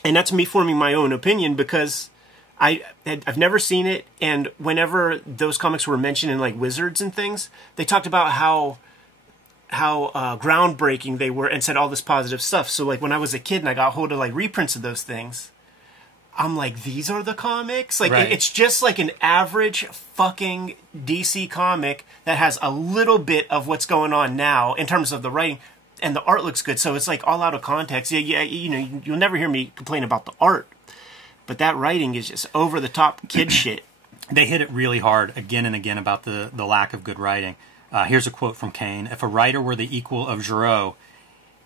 and that's me forming my own opinion, because I've never seen it, and whenever those comics were mentioned in, like, Wizards and things, they talked about how groundbreaking they were and said all this positive stuff. So, like, when I was a kid and I got hold of, like, reprints of those things, I'm like, these are the comics? Like, right. It's just like an average fucking DC comic that has a little bit of what's going on now in terms of the writing, and the art looks good, so it's like all out of context. Yeah, you know, you'll never hear me complain about the art, but that writing is just over the top kid shit. They hit it really hard again and again about the lack of good writing. Here's a quote from KANE. If a writer were the equal of Giraud,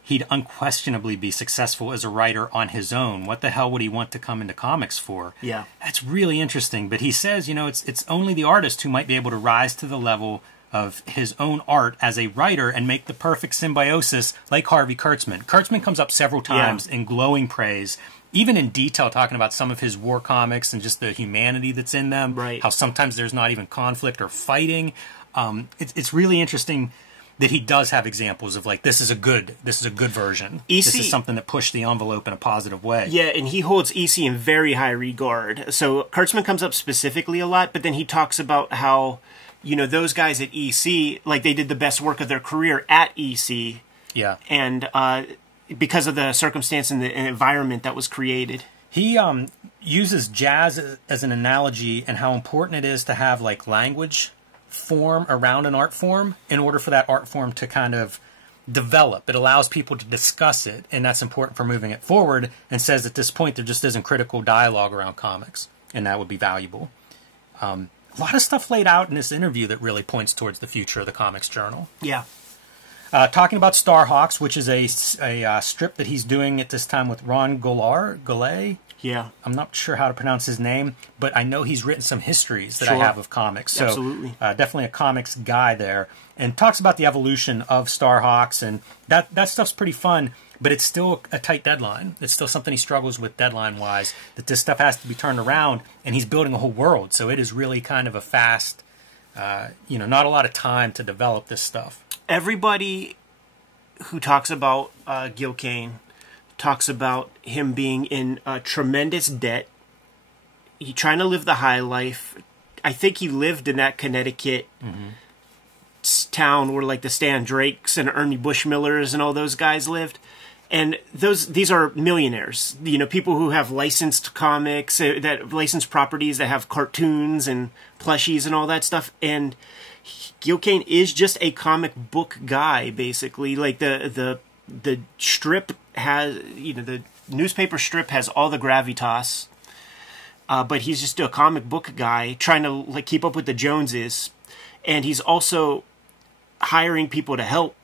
he'd unquestionably be successful as a writer on his own. What the hell would he want to come into comics for? Yeah. That's really interesting. But he says, you know, it's only the artist who might be able to rise to the level of his own art as a writer and make the perfect symbiosis like Harvey Kurtzman. Kurtzman comes up several times in glowing praise, even in detail, talking about some of his war comics and just the humanity that's in them. Right. How sometimes there's not even conflict or fighting. It's really interesting that he does have examples of, like, this is a good version. This is something that pushed the envelope in a positive way. Yeah, and he holds EC in very high regard. So Kurtzman comes up specifically a lot, but then he talks about how, you know, those guys at EC, like, they did the best work of their career at EC. Yeah. And because of the circumstance and the environment that was created. He uses jazz as an analogy and how important it is to have, like, language form around an art form in order for that art form to kind of develop. It allows people to discuss it, and that's important for moving it forward, and says at this point there just isn't critical dialogue around comics, and that would be valuable. A lot of stuff laid out in this interview that really points towards the future of the Comics Journal. Yeah. Talking about Starhawks, which is a strip that he's doing at this time with Ron Goulet. Yeah. I'm not sure how to pronounce his name, but I know he's written some histories that I have of comics. So absolutely. Definitely a comics guy there. And talks about the evolution of Starhawks, and that stuff's pretty fun, but it's still a tight deadline. It's still something he struggles with deadline-wise, that this stuff has to be turned around, and he's building a whole world. So it is really kind of a fast, you know, not a lot of time to develop this stuff. Everybody who talks about Gil Kane talks about him being in tremendous debt. He trying to live the high life. I think he lived in that Connecticut town where, like, the Stan Drakes and Ernie Bushmillers and all those guys lived. And these are millionaires, you know, people who have licensed comics, that licensed properties that have cartoons and plushies and all that stuff. And Gil Kane is just a comic book guy, basically. Like, the strip has, you know, the newspaper strip has all the gravitas, but he's just a comic book guy trying to, like, keep up with the Joneses, and he's also hiring people to help.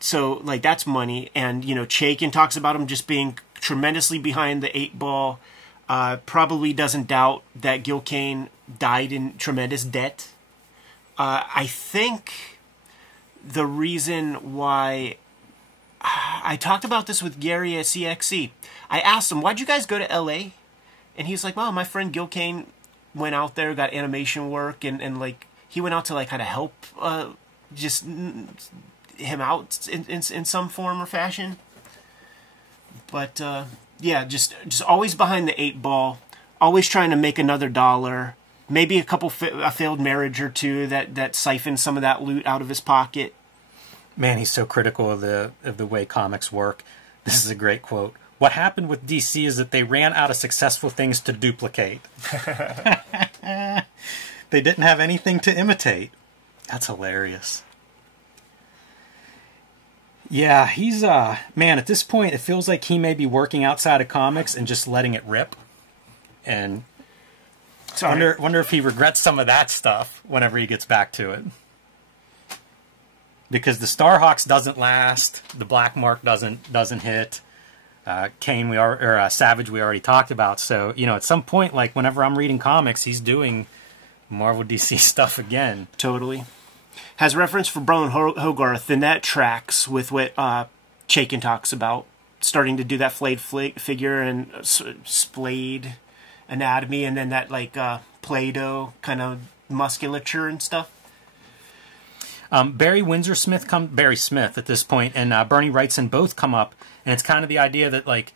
So, like, that's money. And, you know, Chaykin talks about him just being tremendously behind the 8 ball. Probably doesn't doubt that Gil Kane died in tremendous debt. I think the reason why I talked about this with Gary at CXC. I asked him, why'd you guys go to LA? And he's like, well, my friend Gil Kane went out there, got animation work, and like, he went out to, like, kind of help just him out in some form or fashion. But yeah, just always behind the 8 ball, always trying to make another dollar. Maybe a failed marriage or two that siphoned some of that loot out of his pocket. Man, he's so critical of the way comics work. This is a great quote. What happened with DC is that they ran out of successful things to duplicate. They didn't have anything to imitate. That's hilarious. Yeah, he's man, at this point it feels like he may be working outside of comics and just letting it rip. And wonder if he regrets some of that stuff whenever he gets back to it. Because the Starhawks doesn't last, the Black Mark doesn't hit. KANE Savage we already talked about. So, you know, at some point, like whenever I'm reading comics, he's doing Marvel DC stuff again. Totally. Has reference for Brolin Hogarth, and that tracks with what Chaykin talks about, starting to do that flayed figure and splayed anatomy, and then that like Play-Doh kind of musculature and stuff. Barry Smith at this point, and Bernie Wrightson both come up, and it's kind of the idea that like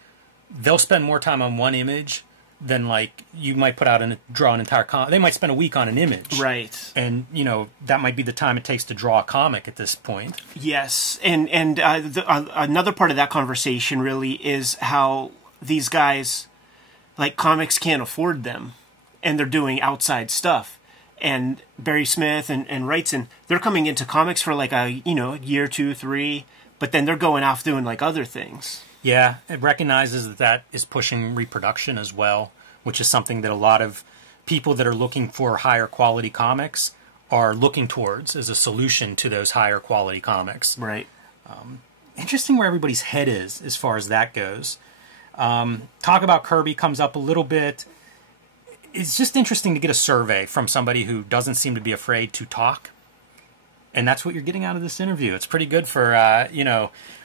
they'll spend more time on one image than like you might put out and draw an entire comic. They might spend a week on an image, right? And you know that might be the time it takes to draw a comic at this point. Yes, and another part of that conversation really is how these guys, like, comics can't afford them, and they're doing outside stuff. And Barry Smith and Wrightson, they're coming into comics for like a year, 2, 3, but then they're going off doing like other things. Yeah, it recognizes that that is pushing reproduction as well, which is something that a lot of people that are looking for higher quality comics are looking towards as a solution to those higher quality comics. Right. Interesting where everybody's head is as far as that goes. Talk about Kirby comes up a little bit. It's just interesting to get a survey from somebody who doesn't seem to be afraid to talk. And that's what you're getting out of this interview. It's pretty good for,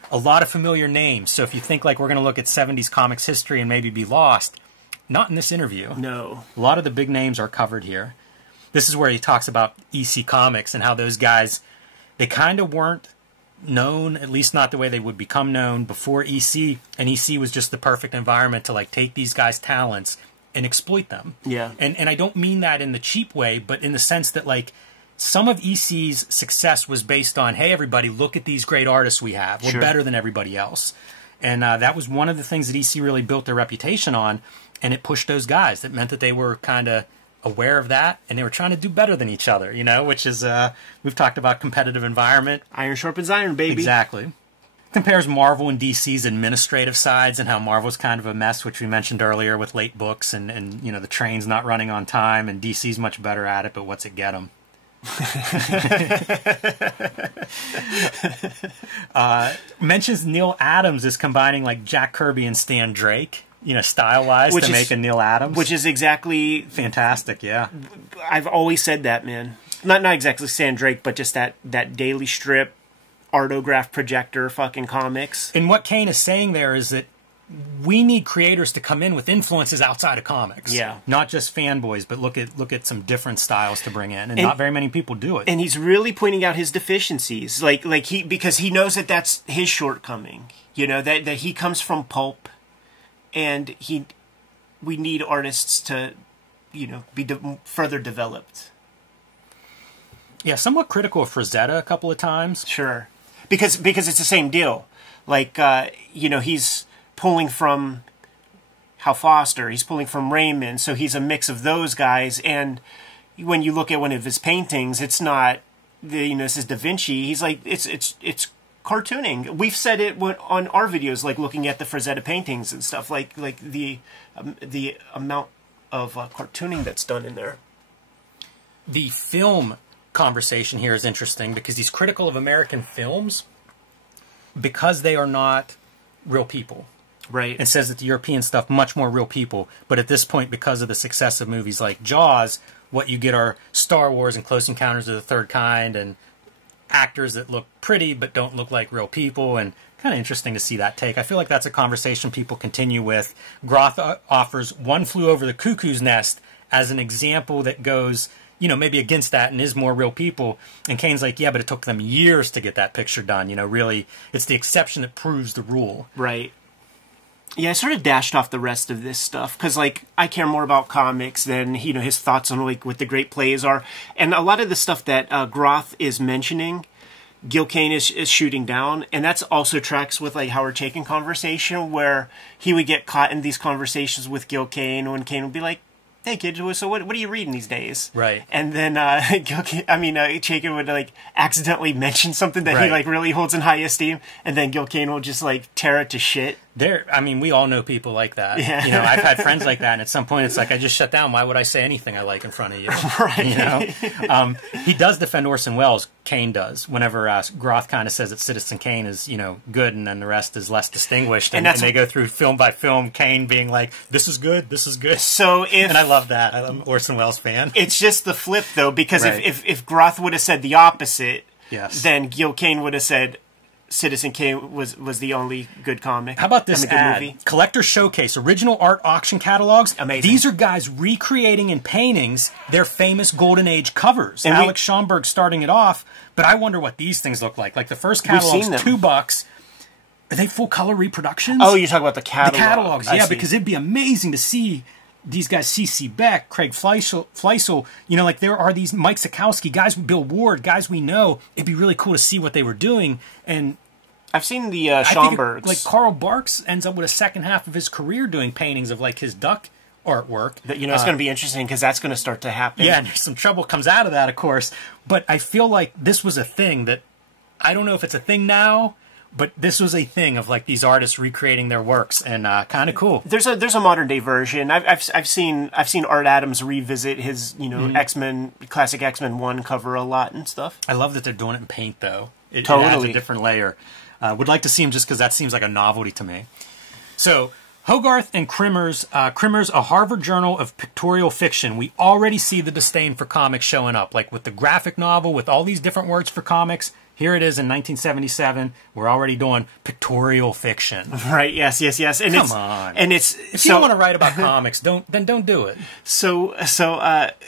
a lot of familiar names. So if you think like we're going to look at 70s comics history and maybe be lost, not in this interview. No. A lot of the big names are covered here. This is where he talks about EC Comics and how those guys, they kind of weren't known, at least not the way they would become known before EC. And EC was just the perfect environment to like take these guys' talents and exploit them. Yeah. And I don't mean that in the cheap way, but in the sense that like some of EC's success was based on, hey, everybody, look at these great artists we have. We're better than everybody else. And that was one of the things that EC really built their reputation on, and it pushed those guys. That meant that they were kind of aware of that, and they were trying to do better than each other, which is, we've talked about competitive environment. Iron sharpens iron, baby. Exactly. Compares Marvel and DC's administrative sides and how Marvel's kind of a mess, which we mentioned earlier with late books and the trains not running on time, and DC's much better at it, but what's it get them? Mentions Neil Adams is combining like Jack Kirby and Stan Drake, style-wise, to make a Neil Adams. Which is exactly... fantastic, yeah. I've always said that, man. Not exactly Stan Drake, but just that daily strip, artograph projector fucking comics. And what KANE is saying there is that we need creators to come in with influences outside of comics. Yeah. Not just fanboys, but look at some different styles to bring in. And not very many people do it. And he's really pointing out his deficiencies. Because he knows that that's his shortcoming. That he comes from pulp, and we need artists to, be further developed. Yeah, somewhat critical of Frazetta a couple of times. Sure. Because it's the same deal. Like, he's pulling from Hal Foster, he's pulling from Raymond, so he's a mix of those guys. And when you look at one of his paintings, it's not this is Da Vinci. He's like it's cartooning. We've said it on our videos, like looking at the Frazetta paintings and stuff, like the amount of cartooning that's done in there. The film conversation here is interesting because he's critical of American films because they are not real people. Right. And says that the European stuff, much more real people. But at this point, because of the success of movies like Jaws, what you get are Star Wars and Close Encounters of the Third Kind and actors that look pretty but don't look like real people. And kind of interesting to see that take. I feel like that's a conversation people continue with. Groth offers One Flew Over the Cuckoo's Nest as an example that goes, maybe against that and is more real people. And Kane's like, yeah, but it took them years to get that picture done. Really, it's the exception that proves the rule. Right. Yeah, I sort of dashed off the rest of this stuff because, I care more about comics than, his thoughts on, what the great plays are. And a lot of the stuff that Groth is mentioning, Gil Kane is shooting down. And that's also tracks with, Howard Chaykin conversation, where he would get caught in these conversations with Gil Kane when Kane would be like, hey kid, so what are you reading these days? Right. And then Chaykin would like accidentally mention something that he like really holds in high esteem, and then Gil Kane will just like tear it to shit. We all know people like that. Yeah. You know, I've had friends like that, and at some point it's like, I just shut down. Why would I say anything I like in front of you? Right. You know? He does defend Orson Welles, Kane does, whenever Groth kind of says that Citizen Kane is, you know, good, and then the rest is less distinguished. And they go through film by film, Kane being like, this is good, this is good. So and I love that. I'm an Orson Welles fan. It's just the flip, though, because if Groth would have said the opposite, then Gil Kane would have said Citizen Kane was the only good comic. How about this ad? Movie. Collector Showcase, original art auction catalogs. Amazing. These are guys recreating in paintings their famous Golden Age covers. And Alex Schomburg starting it off, but I wonder what these things look like. Like the first catalog's $2. Are they full color reproductions? Oh, you're talking about the catalogs. The catalogs, yeah, because it'd be amazing to see these guys, C.C. Beck, Craig Fleisel, you know, like there are these Mike Sikowski, guys, Bill Ward, guys we know. It'd be really cool to see what they were doing. And I've seen the Schomburgs. Like Carl Barks ends up with a second half of his career doing paintings of like his duck artwork. You know, it's going to be interesting because that's going to start to happen. Yeah, and some trouble comes out of that, of course. But I feel like this was a thing that, I don't know if it's a thing now, but this was a thing of like these artists recreating their works, and kind of cool. There's a modern day version. I've seen Art Adams revisit his X-Men classic X-Men 1 cover a lot and stuff. I love that they're doing it in paint though. It adds Totally a different layer. Would like to see him just because that seems like a novelty to me. So Hogarth and Krimmer's a Harvard Journal of Pictorial Fiction. We already see the disdain for comics showing up, like with the graphic novel, with all these different words for comics. Here it is in 1977. We're already doing pictorial fiction. Right, yes. And Come on. And it's if you don't want to write about comics, don't do it. So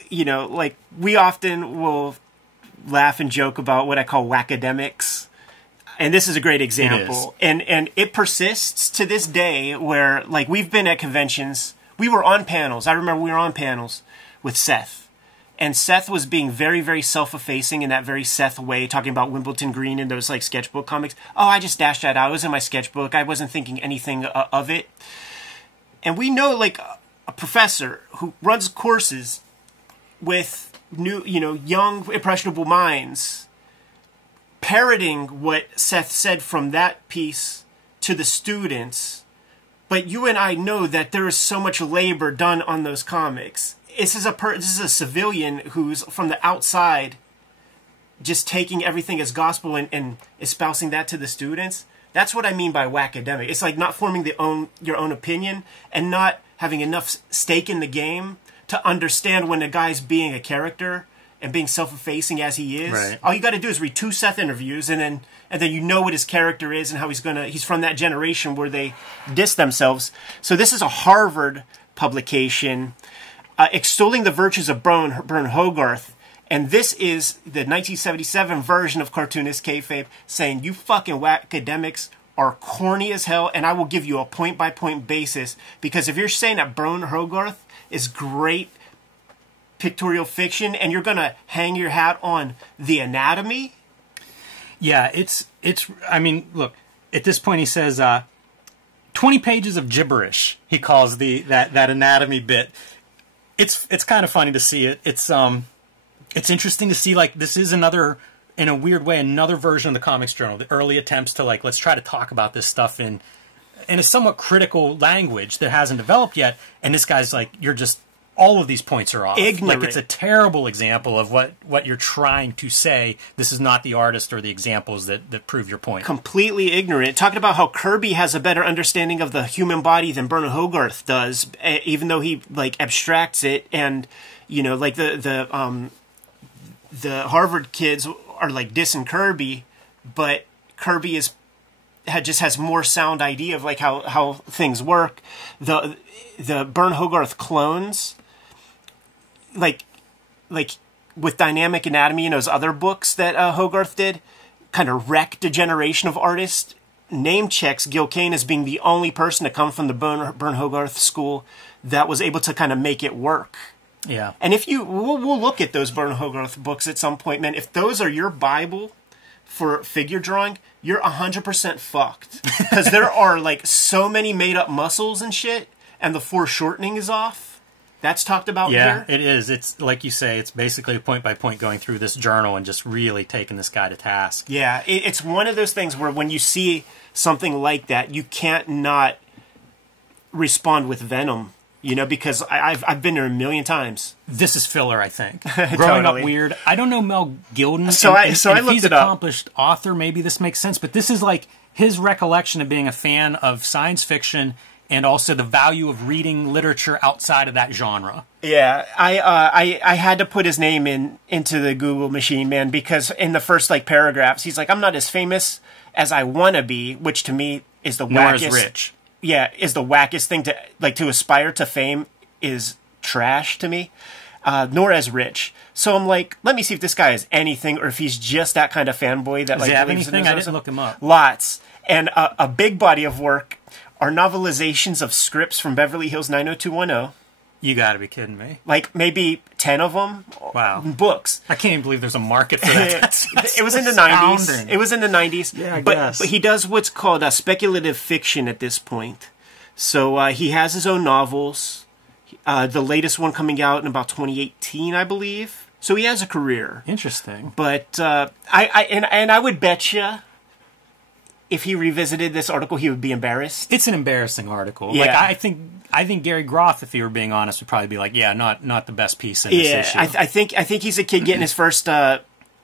you know, like we often will laugh and joke about what I call whackademics. And this is a great example. And it persists to this day where like we've been at conventions. We were on panels. I remember we were on panels with Seth. And Seth was being very, very self-effacing in that very Seth way, talking about Wimbledon Green and those like sketchbook comics. Oh, I just dashed that out. It was in my sketchbook. I wasn't thinking anything of it. And we know like a professor who runs courses with young, impressionable minds, parroting what Seth said from that piece to the students. But you and I know that there is so much labor done on those comics. This is a civilian who's from the outside just taking everything as gospel and espousing that to the students. That's what I mean by whackademic. It's like not forming your own opinion and not having enough stake in the game to understand when a guy's being a character and being self-effacing as he is. Right. All you got to do is read 2 Seth interviews and then you know what his character is and how he's from that generation where they diss themselves. So this is a Harvard publication extolling the virtues of Bern Hogarth, and this is the 1977 version of Cartoonist Kayfabe saying you fucking whackademics are corny as hell, and I will give you a point-by-point basis, because if you're saying that Bern Hogarth is great pictorial fiction and you're gonna hang your hat on The Anatomy, yeah, it's I mean, look, at this point he says 20 pages of gibberish, he calls that anatomy bit. It's kind of funny to see it. It's interesting to see, like, this is another, in a weird way, another version of the Comics Journal. The early attempts to, like, let's try to talk about this stuff in a somewhat critical language that hasn't developed yet. And this guy's like, you're just, all of these points are off. Ignorant. Like, it's a terrible example of what you're trying to say. This is not the artist or the examples that prove your point. Completely ignorant. Talking about how Kirby has a better understanding of the human body than Bern Hogarth does, even though he like abstracts it, and you know, like the Harvard kids are like dissing Kirby, but Kirby just has more sound idea of like how things work. The Bern Hogarth clones, like with Dynamic Anatomy and those other books that Hogarth did, kind of wrecked a generation of artists. Name checks Gil Kane as being the only person to come from the Bern Hogarth school that was able to kind of make it work. Yeah. And if we'll look at those Bern Hogarth books at some point, man. If those are your Bible for figure drawing, you're 100% fucked. Because there are like so many made up muscles and shit, and the foreshortening is off. that's talked about Yeah, here? it is. It's like you say, it's basically point by point going through this journal and just really taking this guy to task. Yeah, it's one of those things where when you see something like that, you can't not respond with venom, you know, because I've been there a million times. This is filler, I think. Growing up weird. I don't know Mel Gilden. So I if looked he's it an up. accomplished author, maybe this makes sense. But this is like his recollection of being a fan of science fiction and also the value of reading literature outside of that genre. Yeah, I had to put his name into the Google machine, man, because in the first like paragraphs, he's like, I'm not as famous as I want to be, which to me is the Nor wackest. as rich. Yeah, is the wackest thing to aspire to fame is trash to me. Nor as rich. So I'm like, let me see if this guy is anything, or if he's just that kind of fanboy that Does like he have believes in anything? his I own didn't stuff. look him up. Lots, and a big body of work are novelizations of scripts from Beverly Hills 90210. You got to be kidding me. Like maybe 10 of them. Wow. Books. I can't even believe there's a market for that. It was in the 90s. astounding. It was in the 90s. Yeah, I but, guess. But he does what's called speculative fiction at this point. So he has his own novels. The latest one coming out in about 2018, I believe. So he has a career. Interesting. But I would bet you if he revisited this article, he would be embarrassed. It's an embarrassing article. Yeah. Like I think Gary Groth, if he were being honest, would probably be like, yeah, not the best piece in this issue. I think he's a kid getting his first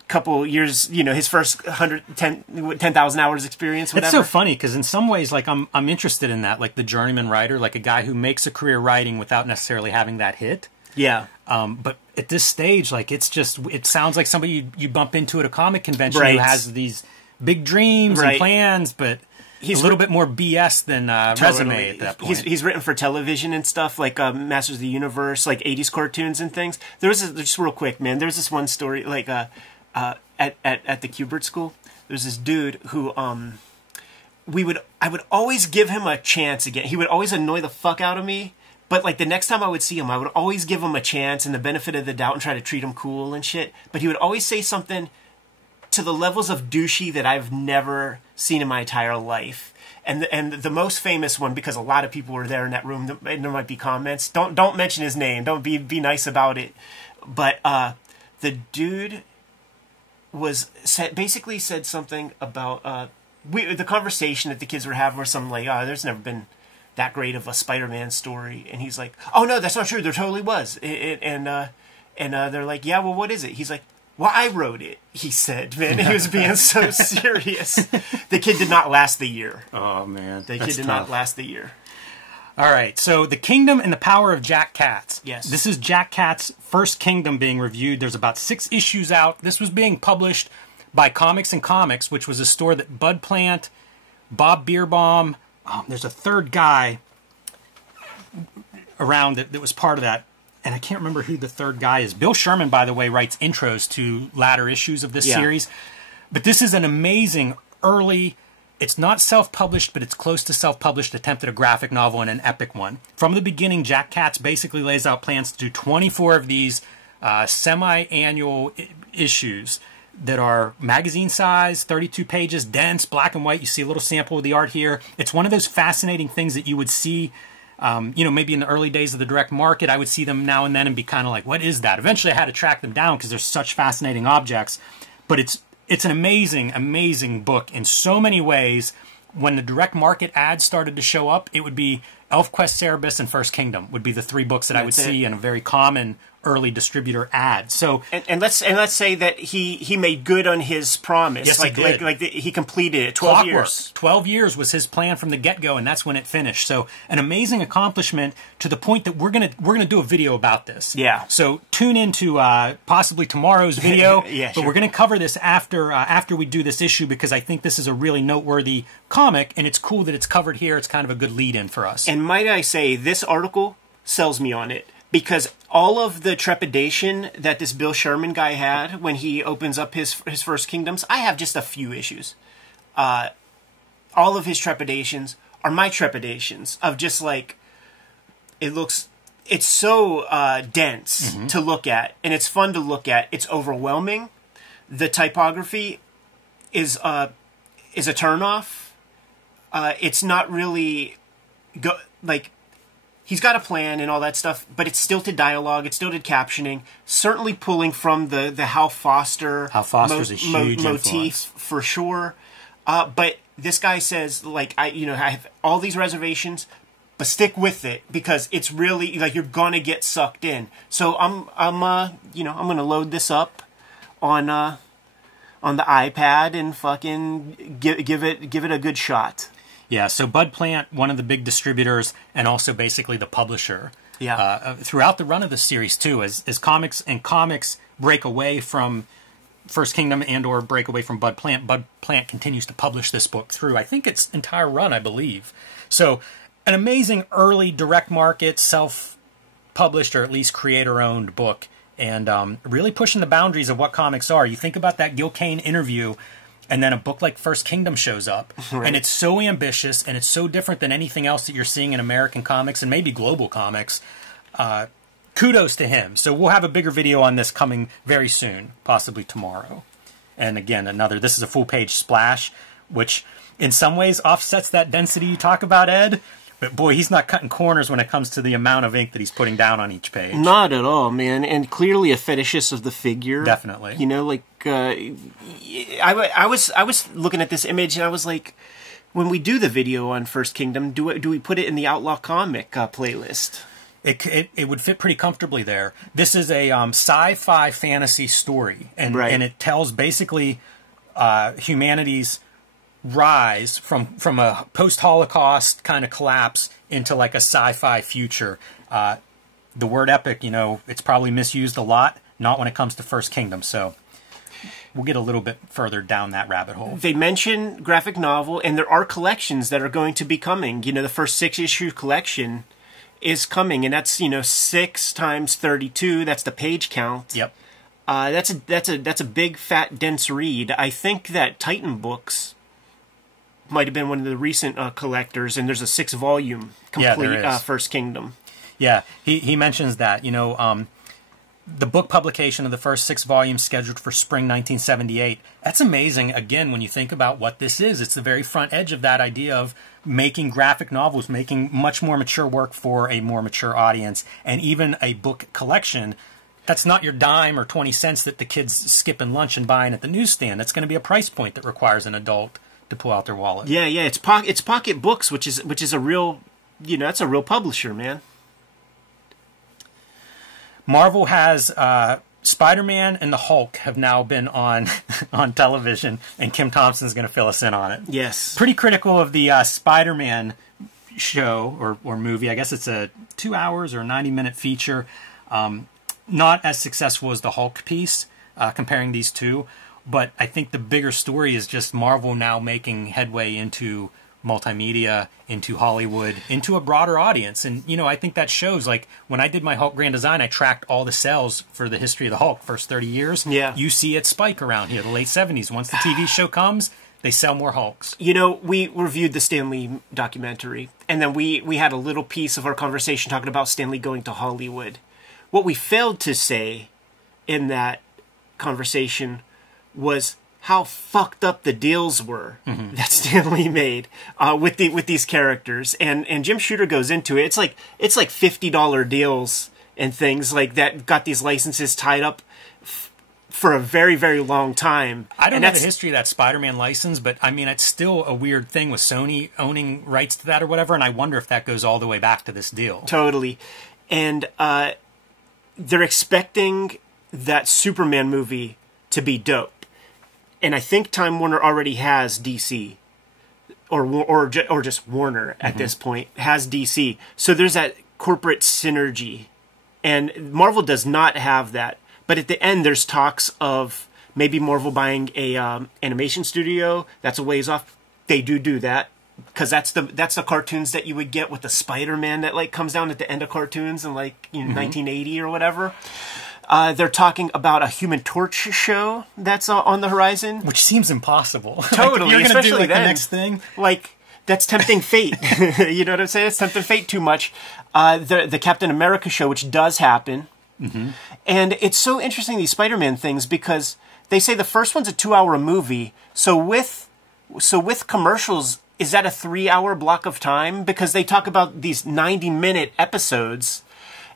couple years, you know, his first 10,000 hours experience, whatever. It's so funny because in some ways, like I'm interested in that, like the journeyman writer, like a guy who makes a career writing without necessarily having that hit. Yeah. But at this stage, like it sounds like somebody you bump into at a comic convention Right. who has these big dreams Right. and plans, but he's a little bit more BS than resume at that point. He's written for television and stuff, like Masters of the Universe, like 80s cartoons and things. Just real quick, man, there's this one story, like at the Kubert School, there's this dude who I would always give him a chance again. He would always annoy the fuck out of me, but like the next time I would see him, I would always give him a chance and the benefit of the doubt and try to treat him cool and shit. But he would always say something to the levels of douchey that I've never seen in my entire life. And the most famous one, because a lot of people were there in that room, and there might be comments. Don't mention his name. Don't be nice about it. But the dude basically said something about the conversation that the kids were having, or something like, "Oh, there's never been that great of a Spider-Man story," and he's like, "Oh no, that's not true. There totally was." And they're like, "Yeah, well, what is it?" He's like, "Well, I wrote it," he said, man. He was being so serious. The kid did not last the year. Oh, man. The kid did not last the year. All right, so The Kingdom and the Power of Jack Katz. Yes. This is Jack Katz's first Kingdom being reviewed. There's about 6 issues out. This was being published by Comics and Comics, which was a store that Bud Plant, Bob Bierbaum, there's a third guy around that was part of that. And I can't remember who the third guy is. Bill Sherman, by the way, writes intros to latter issues of this series. But this is an amazing early, it's not self-published, but it's close to self-published attempt at a graphic novel and an epic one. From the beginning, Jack Katz basically lays out plans to do 24 of these semi-annual issues that are magazine size, 32 pages, dense, black and white. You see a little sample of the art here. It's one of those fascinating things that you would see maybe in the early days of the direct market. I would see them now and then and be kind of like, what is that? Eventually I had to track them down because they're such fascinating objects. But it's an amazing, amazing book in so many ways. When the direct market ads started to show up, it would be ElfQuest, Cerebus, and First Kingdom would be the 3 books that I would see in a very common early distributor ad. So and let's say that he made good on his promise. Yes, like he did. He completed it. 12 years. 12 years was his plan from the get-go, and that's when it finished. So an amazing accomplishment to the point that we're gonna do a video about this. Yeah. So tune into possibly tomorrow's video. Yeah, but sure. we're gonna cover this after we do this issue, because I think this is a really noteworthy comic, and it's cool that it's covered here. It's kind of a good lead-in for us. And might I say, this article sells me on it. Because all of the trepidation that this Bill Sherman guy had when he opens up his first Kingdoms, I have just a few issues. All of his trepidations are my trepidations of just like, it's so dense to look at, and it's fun to look at. It's overwhelming. The typography is a turnoff. It's not really he's got a plan and all that stuff, but it's stilted dialogue, it's stilted captioning, certainly pulling from the Hal Foster Foster's a huge motif influence. for sure. But this guy says, like, I have all these reservations, but stick with it because it's really like you're gonna get sucked in. So I'm gonna load this up on the iPad and fucking give it a good shot. Yeah, so Bud Plant, one of the big distributors, and also basically the publisher. Yeah. Throughout the run of the series too, as comics break away from First Kingdom and or break away from Bud Plant continues to publish this book through, I think, its entire run, I believe. So an amazing early direct market, self-published or at least creator-owned book, and really pushing the boundaries of what comics are. You think about that KANE interview, and then a book like First Kingdom shows up, right. And it's so ambitious, and it's so different than anything else that you're seeing in American comics, and maybe global comics. Kudos to him. So we'll have a bigger video on this coming very soon, possibly tomorrow. And again, this is a full-page splash, which in some ways offsets that density you talk about, Ed. But boy, he's not cutting corners when it comes to the amount of ink that he's putting down on each page. Not at all, man. And clearly a fetishist of the figure. Definitely. You know, like, I was looking at this image and I was like, when we do the video on First Kingdom, do we put it in the Outlaw Comic playlist? It would fit pretty comfortably there. This is a sci-fi fantasy story, and right. And it tells basically humanity's rise from a post-Holocaust kind of collapse into like a sci-fi future. The word epic, it's probably misused a lot, not when it comes to First Kingdom, so we'll get a little bit further down that rabbit hole. They mention graphic novel, and there are collections that are going to be coming. The first 6-issue collection is coming, and that's 6 times 32. That's the page count. Yep. That's a big fat dense read. I think that Titan Books might have been one of the recent collectors, and there's a 6-volume complete First Kingdom. Yeah, he mentions that. The book publication of the first 6 volumes scheduled for spring 1978. That's amazing, again, when you think about what this is. It's the very front edge of that idea of making graphic novels, making much more mature work for a more mature audience, and even a book collection. That's not your dime or 20 cents that the kids skipping lunch and buying at the newsstand. That's going to be a price point that requires an adult to pull out their wallet. Yeah, it's Pocket Books, which is a real, that's a real publisher, man. Marvel has Spider-Man and the Hulk have now been on television, and Kim Thompson's going to fill us in on it. Yes. Pretty critical of the Spider-Man show or movie. I guess it's a 2 hours or 90-minute feature. Not as successful as the Hulk piece, comparing these two. But I think the bigger story is just Marvel now making headway into multimedia, into Hollywood, into a broader audience. And, I think that shows, like, when I did my Hulk Grand Design, I tracked all the sales for the history of the Hulk, first 30 years. Yeah. You see it spike around here, the late 70s. Once the TV show comes, they sell more Hulks. We reviewed the Stan Lee documentary, and then we had a little piece of our conversation talking about Stan Lee going to Hollywood. What we failed to say in that conversation was how fucked up the deals were that Stan Lee made with these characters, and Jim Shooter goes into it. It's like $50 deals and things like that got these licenses tied up for a very, very long time. I don't know the history of that Spider-Man license, but I mean, it's still a weird thing with Sony owning rights to that or whatever, and I wonder if that goes all the way back to this deal. Totally. And they're expecting that Superman movie to be dope. And I think Time Warner already has DC, or just Warner at this point, has DC. So there's that corporate synergy. And Marvel does not have that. But at the end, there's talks of maybe Marvel buying a animation studio. That's a ways off. They do that. Because that's the cartoons that you would get with the Spider-Man that like comes down at the end of cartoons in 1980 or whatever. They're talking about a Human Torch show that's on the horizon, which seems impossible. Totally, you're going to do then, the next thing. That's tempting fate. You know what I'm saying? It's tempting fate too much. The Captain America show, which does happen, and it's so interesting these Spider-Man things because they say the first one's a 2-hour movie. So with So with commercials, is that a 3-hour block of time? Because they talk about these 90-minute episodes,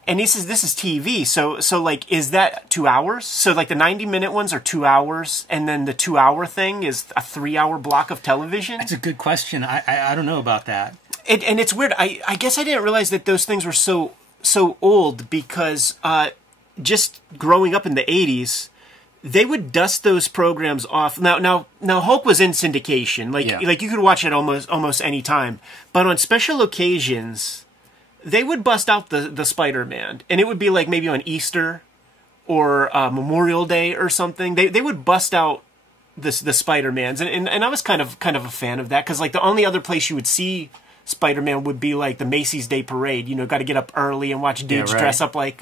and he says this is TV. So like, is that 2 hours? So like the 90-minute ones are 2 hours, and then the 2-hour thing is a 3-hour block of television? That's a good question. I don't know about that. And it's weird. I guess I didn't realize that those things were so old, because just growing up in the 80s, they would dust those programs off. Now Hulk was in syndication. Like you could watch it almost any time. But on special occasions, they would bust out the Spider-Man, and it would be like maybe on Easter or Memorial Day or something. They would bust out the Spider-Mans, and I was kind of a fan of that, because like the only other place you would see Spider-Man would be like the Macy's Day Parade. You know, got to get up early and watch dudes dress up like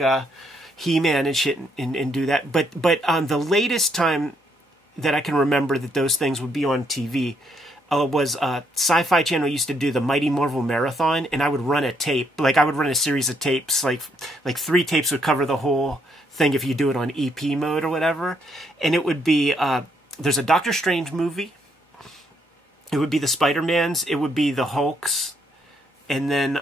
He-Man and shit and do that. But the latest time that I can remember that those things would be on TV was Sci-Fi Channel used to do the Mighty Marvel Marathon, and I would run a tape. Like I would run a series of tapes. Like 3 tapes would cover the whole thing if you do it on EP mode or whatever. And it would be there's a Doctor Strange movie. It would be the Spider-Mans. It would be the Hulks. And then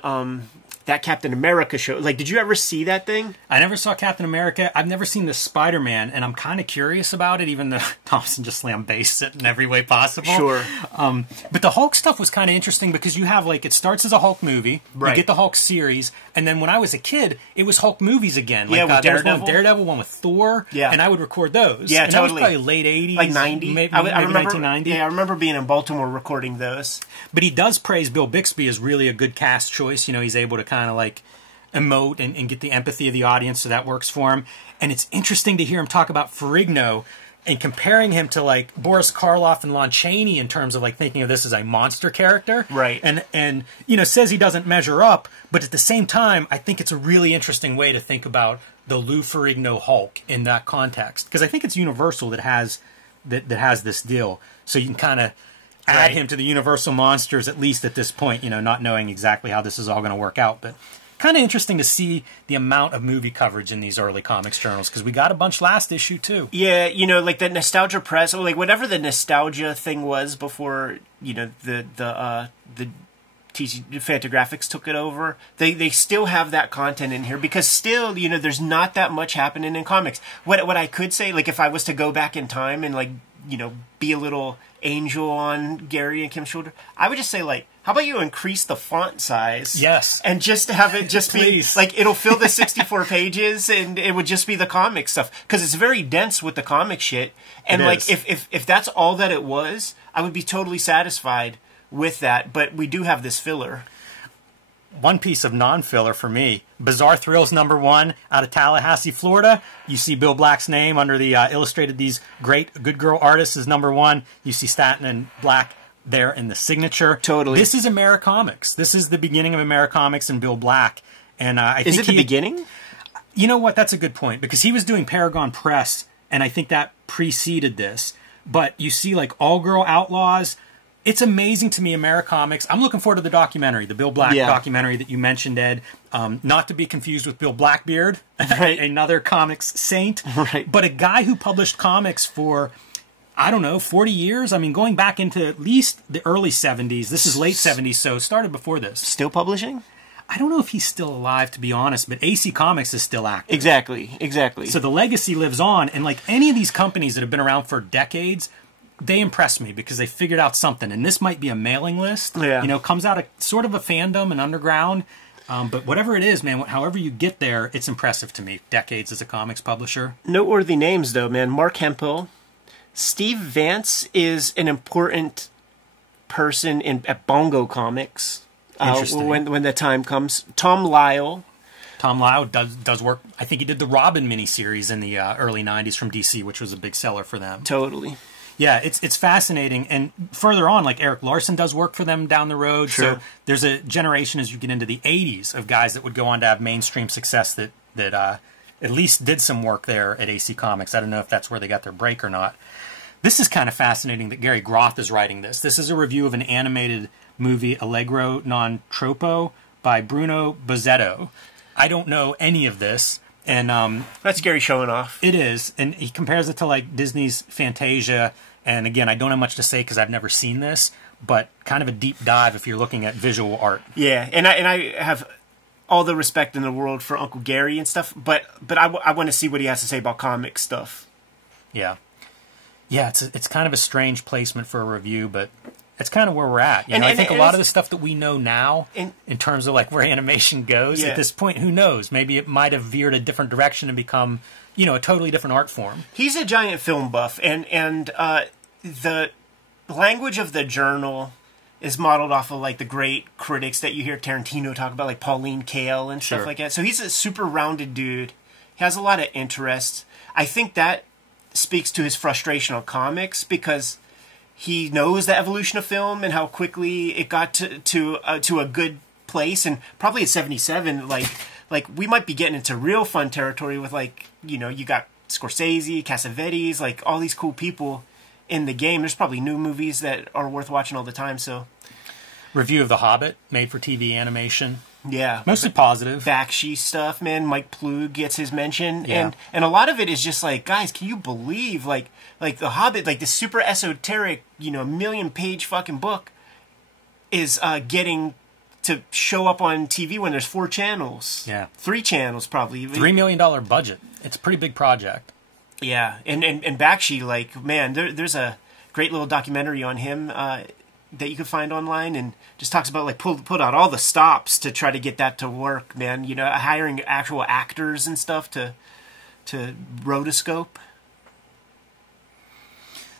that Captain America show. Like, did you ever see that thing? I never saw Captain America. I've never seen the Spider-Man, and I'm kind of curious about it, even though Thompson just lambastes it in every way possible. Sure. But the Hulk stuff was kind of interesting, because you have, like, it starts as a Hulk movie. Right. You get the Hulk series, and then when I was a kid, it was Hulk movies again. Like, with there was one with Daredevil, one with Thor, and I would record those. Yeah, and totally. That was probably late 80s. Like 90? Maybe I remember, 1990. Yeah, I remember being in Baltimore recording those. But he does praise Bill Bixby as really a good cast choice. You know, he's able to kind of, like, emote and get the empathy of the audience, so that works for him. And it's interesting to hear him talk about Ferrigno and comparing him to like Boris Karloff and Lon Chaney in terms of like thinking of this as a monster character. Right. And you know, says he doesn't measure up, but at the same time, I think it's a really interesting way to think about the Lou Ferrigno Hulk in that context, because I think it's Universal that has this deal. So you can kind of add him to the Universal monsters, at least at this point, you know, not knowing exactly how this is all going to work out, but kind of interesting to see the amount of movie coverage in these early comics journals, because we got a bunch last issue too. Yeah, you know, like the Nostalgia Press, or like whatever the nostalgia thing was before, you know, the TC Fantagraphics took it over. They still have that content in here, because still, you know, there's not that much happening in comics. What I could say, like if I was to go back in time and like, you know, be a little angel on Gary and Kim's shoulder, I would just say like, how about you increase the font size? Yes. And just have it just be like, it'll fill the 64 pages, and it would just be the comic stuff, because it's very dense with the comic shit. And like, if that's all that it was, I would be totally satisfied with that. But we do have this filler. One piece of non-filler for me, Bizarre Thrills #1 out of Tallahassee, Florida. You see Bill Black's name under the illustrated these great good girl artists is #1. You see Staten and Black there in the signature. Totally. This is Americomics. This is the beginning of Americomics and Bill Black. And I think is it the beginning? You know what? That's a good point, because he was doing Paragon Press, and I think that preceded this. But you see, like, All Girl Outlaws. It's amazing to me, Americomics. I'm looking forward to the documentary, the Bill Black documentary that you mentioned, Ed. Not to be confused with Bill Blackbeard, another comics saint. Right. But a guy who published comics for, I don't know, 40 years? I mean, going back into at least the early 70s. This is late 70s, so it started before this. Still publishing? I don't know if he's still alive, to be honest, but AC Comics is still active. Exactly. So the legacy lives on, and like any of these companies that have been around for decades, they impress me because they figured out something. And this might be a mailing list. Yeah. You know, comes out of sort of a fandom and underground. But whatever it is, man, however you get there, it's impressive to me. Decades as a comics publisher. Noteworthy names, though, man. Mark Hemphill. Steve Vance is an important person at Bongo Comics. When the time comes. Tom Lyle. Tom Lyle does work. I think he did the Robin miniseries in the early 90s from DC, which was a big seller for them. Totally. Yeah, it's fascinating. And further on, like Eric Larson does work for them down the road. Sure. So there's a generation as you get into the 80s of guys that would go on to have mainstream success that at least did some work there at AC Comics. I don't know if that's where they got their break or not. This is kind of fascinating that Gary Groth is writing this. This is a review of an animated movie, Allegro non troppo, by Bruno Bozzetto. I don't know any of this. And that's Gary showing off. It is. And he compares it to like Disney's Fantasia And again, I don't have much to say because I've never seen this, but kind of a deep dive if you're looking at visual art. Yeah, and I have all the respect in the world for Uncle Gary and stuff, but I want to see what he has to say about comic stuff. Yeah. Yeah, it's kind of a strange placement for a review, but it's kind of where we're at. You know, I think a lot of the stuff that we know now, in terms of like where animation goes, at this point, who knows? Maybe it might have veered a different direction and become, you know, a totally different art form. He's a giant film buff, and the language of the journal is modeled off of like the great critics that you hear Tarantino talk about, like Pauline Kael and stuff like that. So he's a super rounded dude. He has a lot of interests. I think that speaks to his frustration on comics because he knows the evolution of film and how quickly it got to a good place. And probably at 77, like we might be getting into real fun territory with, like, you know, you got Scorsese, Cassavetes, like all these cool people in the game. There's probably new movies that are worth watching all the time. So, review of The Hobbit, made for TV animation. Yeah, mostly positive. Bakshi stuff, man. Mike Ploog gets his mention, and a lot of it is just like, guys, can you believe like The Hobbit, like this super esoteric, you know, 1,000,000-page fucking book, is getting to show up on TV when there's 4 channels. Yeah, 3 channels probably. $3 million budget. It's a pretty big project. Yeah, and Bakshi, like, man, there's a great little documentary on him that you can find online, and just talks about like put out all the stops to try to get that to work, man. You know, hiring actual actors and stuff to rotoscope.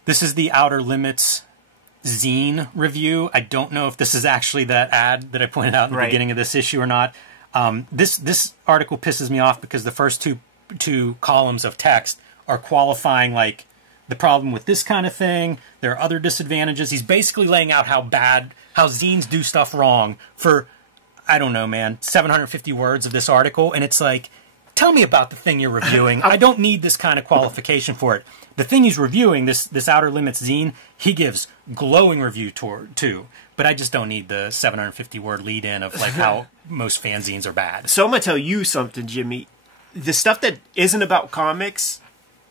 This is the Outer Limits zine review. I don't know if this is actually that ad that I pointed out in the beginning of this issue or not. This article pisses me off because the first two columns of text are qualifying like the problem with this kind of thing. There are other disadvantages. He's basically laying out how zines do stuff wrong for, I don't know, man, 750 words of this article. And it's like, tell me about the thing you're reviewing. I don't need this kind of qualification for it. The thing he's reviewing, this Outer Limits zine, he gives glowing review to. But I just don't need the 750-word lead-in of like how most fanzines are bad. So I'm going to tell you something, Jimmy. The stuff that isn't about comics,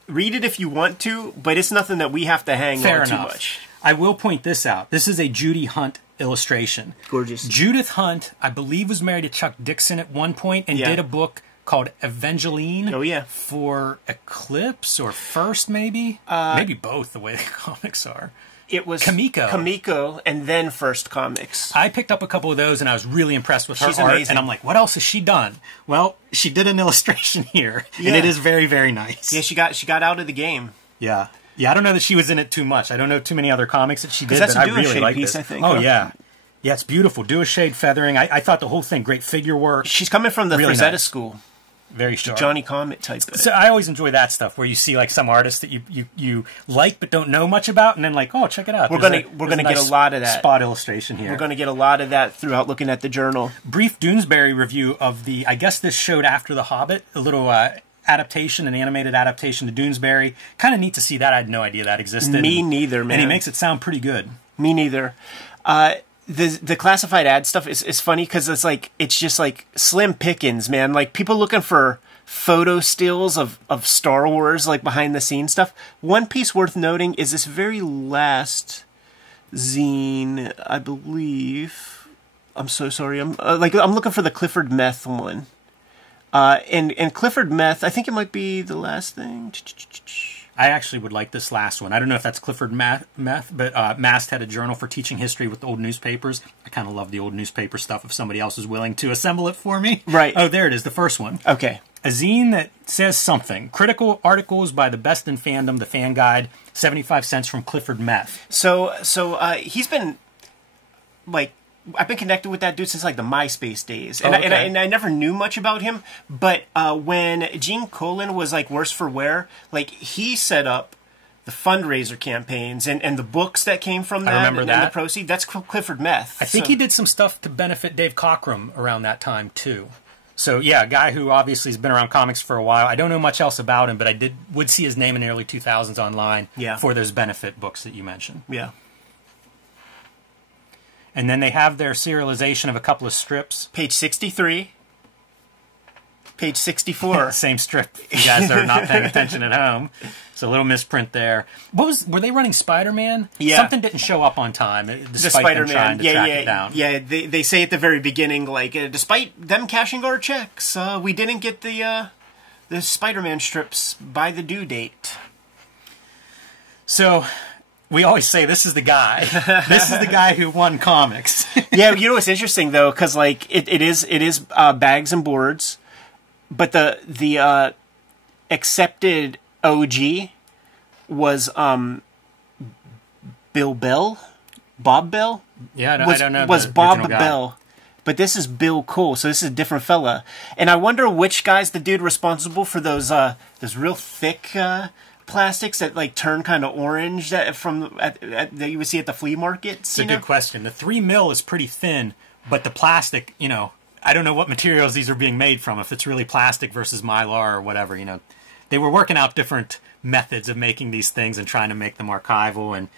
read it if you want to, but it's nothing that we have to hang on too much. I will point this out. This is a Judy Hunt illustration. Gorgeous. Judith Hunt, I believe, was married to Chuck Dixon at one point and did a book called Evangeline. Oh, yeah. For Eclipse or First, maybe? Maybe both, the way the comics are. It was Kamiko, and then First Comics. I picked up a couple of those, and I was really impressed with her art. Amazing. And I'm like, what else has she done? Well, she did an illustration here, and it is very, very nice. Yeah, she got out of the game. Yeah. Yeah, I don't know that she was in it too much. I don't know too many other comics that she did, but I really like this. I think. Oh, yeah. Yeah, it's beautiful. Do-a-shade feathering. I thought the whole thing, great figure work. She's coming from the Frazetta school. Very sharp. Johnny Comet type. So I always enjoy that stuff where you see like some artists that you like but don't know much about, and then like, oh, check it out. We're gonna get a lot of that spot illustration here. We're gonna get a lot of that throughout looking at the journal. Brief Doonesbury review of the. I guess this showed after The Hobbit, a little adaptation, an animated adaptation to Doonesbury. Kind of neat to see that. I had no idea that existed. Me neither, man. And he makes it sound pretty good. Me neither. The classified ad stuff is funny because it's just like slim pickings, man. Like people looking for photo stills of Star Wars, like behind the scenes stuff. One piece worth noting is this very last zine, I believe. I'm so sorry. I'm looking for the Clifford Meth one. And Clifford Meth, I think it might be the last thing. I actually would like this last one. I don't know if that's Clifford Meth, but Mast had a journal for teaching history with old newspapers. I kind of love the old newspaper stuff if somebody else is willing to assemble it for me. Right. Oh, there it is, the first one. Okay. A zine that says something. Critical articles by the best in fandom, the fan guide, 75 cents from Clifford Meth. So he's been, like, I've been connected with that dude since like the MySpace days, and, and I never knew much about him. But when Gene Colan was like Worse for Wear, like he set up the fundraiser campaigns and the books that came from that. I remember that. And the proceeds. That's Clifford Meth. I think he did some stuff to benefit Dave Cockrum around that time too. So yeah, a guy who obviously has been around comics for a while. I don't know much else about him, but I would see his name in the early 2000s online for those benefit books that you mentioned. Yeah. And then they have their serialization of a couple of strips. Page 63. Page 64. Same strip, you guys that are not paying attention at home. So a little misprint there. Were they running Spider-Man? Yeah. Something didn't show up on time, despite them trying to track it down. Yeah, they say at the very beginning, like, despite them cashing our checks, we didn't get the Spider-Man strips by the due date. So we always say this is the guy. This is the guy who won comics. Yeah, you know what's interesting though, because like it is bags and boards, but the accepted OG was Bill Bell, Bob Bell. Yeah, I don't know. Was Bob Bell, but this is Bill Cole, so this is a different fella. And I wonder which guy's the dude responsible for those real thick plastics that like turn kind of orange that you would see at the flea markets. It's a good question. The 3 mil is pretty thin, but the plastic, you know, I don't know what materials these are being made from. If it's really plastic versus mylar or whatever, you know, they were working out different methods of making these things and trying to make them archival. And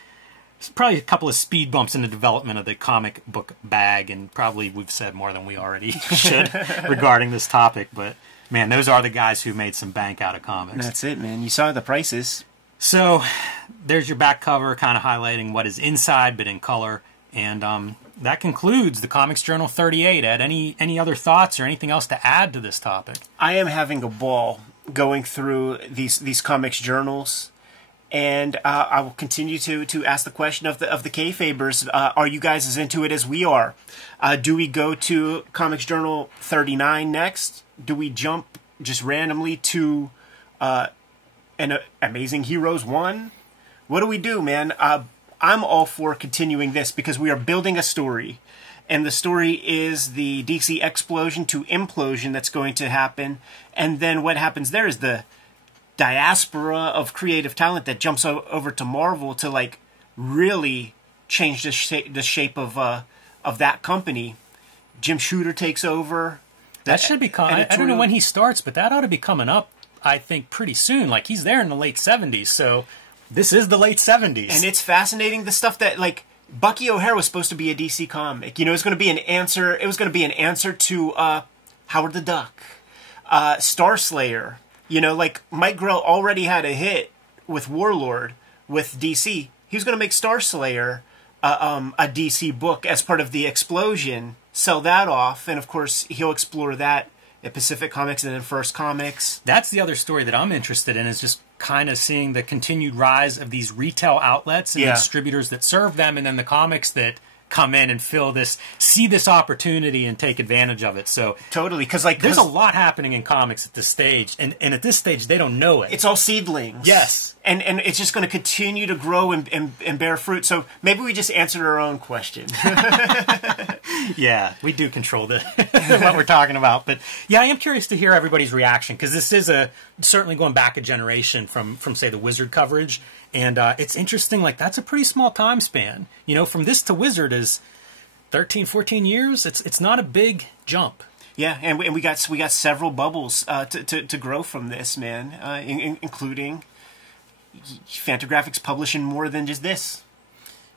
it's probably a couple of speed bumps in the development of the comic book bag, and probably we've said more than we already should regarding this topic, but. Man, those are the guys who made some bank out of comics. That's it, man. You saw the prices. So, there's your back cover, kind of highlighting what is inside, but in color. And that concludes the Comics Journal 38. Ed, any other thoughts or anything else to add to this topic? I am having a ball going through these comics journals, and I will continue to ask the question of the Kayfabers. Are you guys as into it as we are? Do we go to Comics Journal 39 next? Do we jump just randomly to an Amazing Heroes 1? What do we do, man? I'm all for continuing this because we are building a story. And the story is the DC explosion to implosion that's going to happen. And then what happens there is the diaspora of creative talent that jumps over to Marvel to like really change the shape of that company. Jim Shooter takes over. That should be coming. I don't know when he starts, but that ought to be coming up, I think, pretty soon. Like, he's there in the late 70s, so this is the late 70s. And it's fascinating, the stuff that, like, Bucky O'Hare was supposed to be a DC comic. You know, it was going to be an answer. It was going to be an answer to Howard the Duck, Star Slayer. You know, like, Mike Grell already had a hit with Warlord with DC. He was going to make Star Slayer a DC book as part of the explosion, sell that off, and of course he'll explore that at Pacific Comics and then First Comics. That's the other story that I'm interested in, is just kind of seeing the continued rise of these retail outlets and distributors that serve them, and then the comics that come in and see this opportunity and take advantage of it. So totally, because like there's a lot happening in comics at this stage, and at this stage they don't know it. It's all seedlings. Yes. And it's just going to continue to grow and bear fruit. So maybe we just answered our own question. Yeah, we do control what we're talking about. But yeah, I am curious to hear everybody's reaction, because this is certainly going back a generation from say the Wizard coverage. And it's interesting, like that's a pretty small time span. You know, from this to Wizard is 13, 14 years. It's not a big jump. Yeah, and we got several bubbles to grow from this, man, including Fantagraphics publishing more than just this.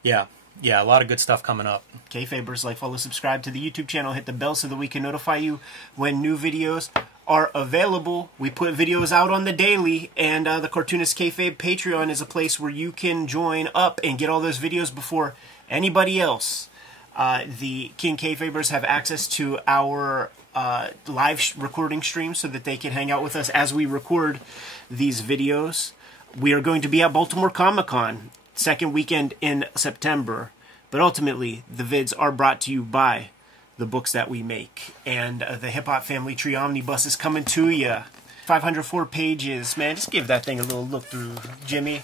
Yeah, a lot of good stuff coming up. Kayfabers, like, follow, subscribe to the YouTube channel, hit the bell so that we can notify you when new videos are available. We put videos out on the daily, and the Cartoonist Kayfabe Patreon is a place where you can join up and get all those videos before anybody else. The King Kayfabers have access to our live recording stream so that they can hang out with us as we record these videos. We are going to be at Baltimore Comic-Con, second weekend in September. But ultimately, the vids are brought to you by the books that we make. And the Hip Hop Family Tree Omnibus is coming to you. 504 pages. Man, just give that thing a little look through, Jimmy.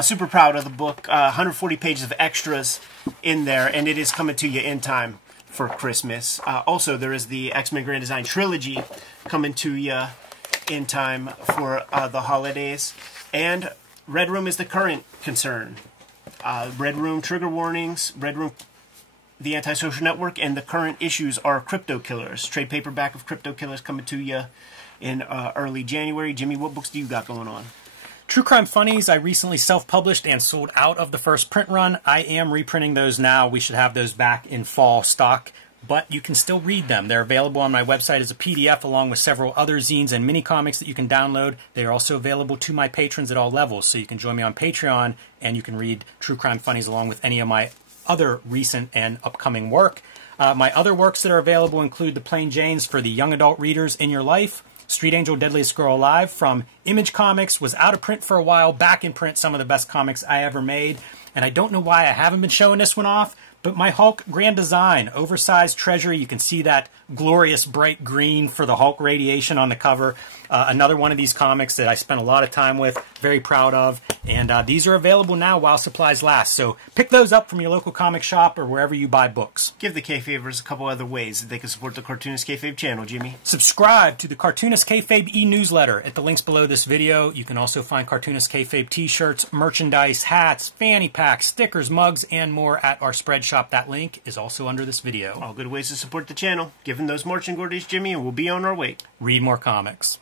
Super proud of the book. 140 pages of extras in there, and it is coming to you in time for Christmas. Also, there is the X-Men Grand Design Trilogy coming to you in time for the holidays. And Red Room is the current concern. Red Room Trigger Warnings, Red Room The Antisocial Network, and the current issues are Crypto Killers. Trade paperback of Crypto Killers coming to you in early January. Jimmy, what books do you got going on? True Crime Funnies, I recently self-published and sold out of the first print run. I am reprinting those now. We should have those back in fall stock but you can still read them. They're available on my website as a PDF along with several other zines and mini comics that you can download. They are also available to my patrons at all levels, so you can join me on Patreon and you can read True Crime Funnies along with any of my other recent and upcoming work. My other works that are available include The Plain Janes for the young adult readers in your life, Street Angel Deadliest Girl Alive from Image Comics, was out of print for a while, back in print, some of the best comics I ever made. And I don't know why I haven't been showing this one off, but my Hulk Grand Design, oversized treasury. You can see that glorious bright green for the Hulk radiation on the cover. Another one of these comics that I spent a lot of time with, very proud of. And these are available now while supplies last. So pick those up from your local comic shop or wherever you buy books. Give the Kayfabers a couple other ways that they can support the Cartoonist Kayfabe channel, Jimmy. Subscribe to the Cartoonist Kayfabe e-newsletter at the links below this video. You can also find Cartoonist Kayfabe t-shirts, merchandise, hats, fanny packs, stickers, mugs, and more at our spread shop. That link is also under this video. All good ways to support the channel. Give them those marching orders, Jimmy, and we'll be on our way. Read more comics.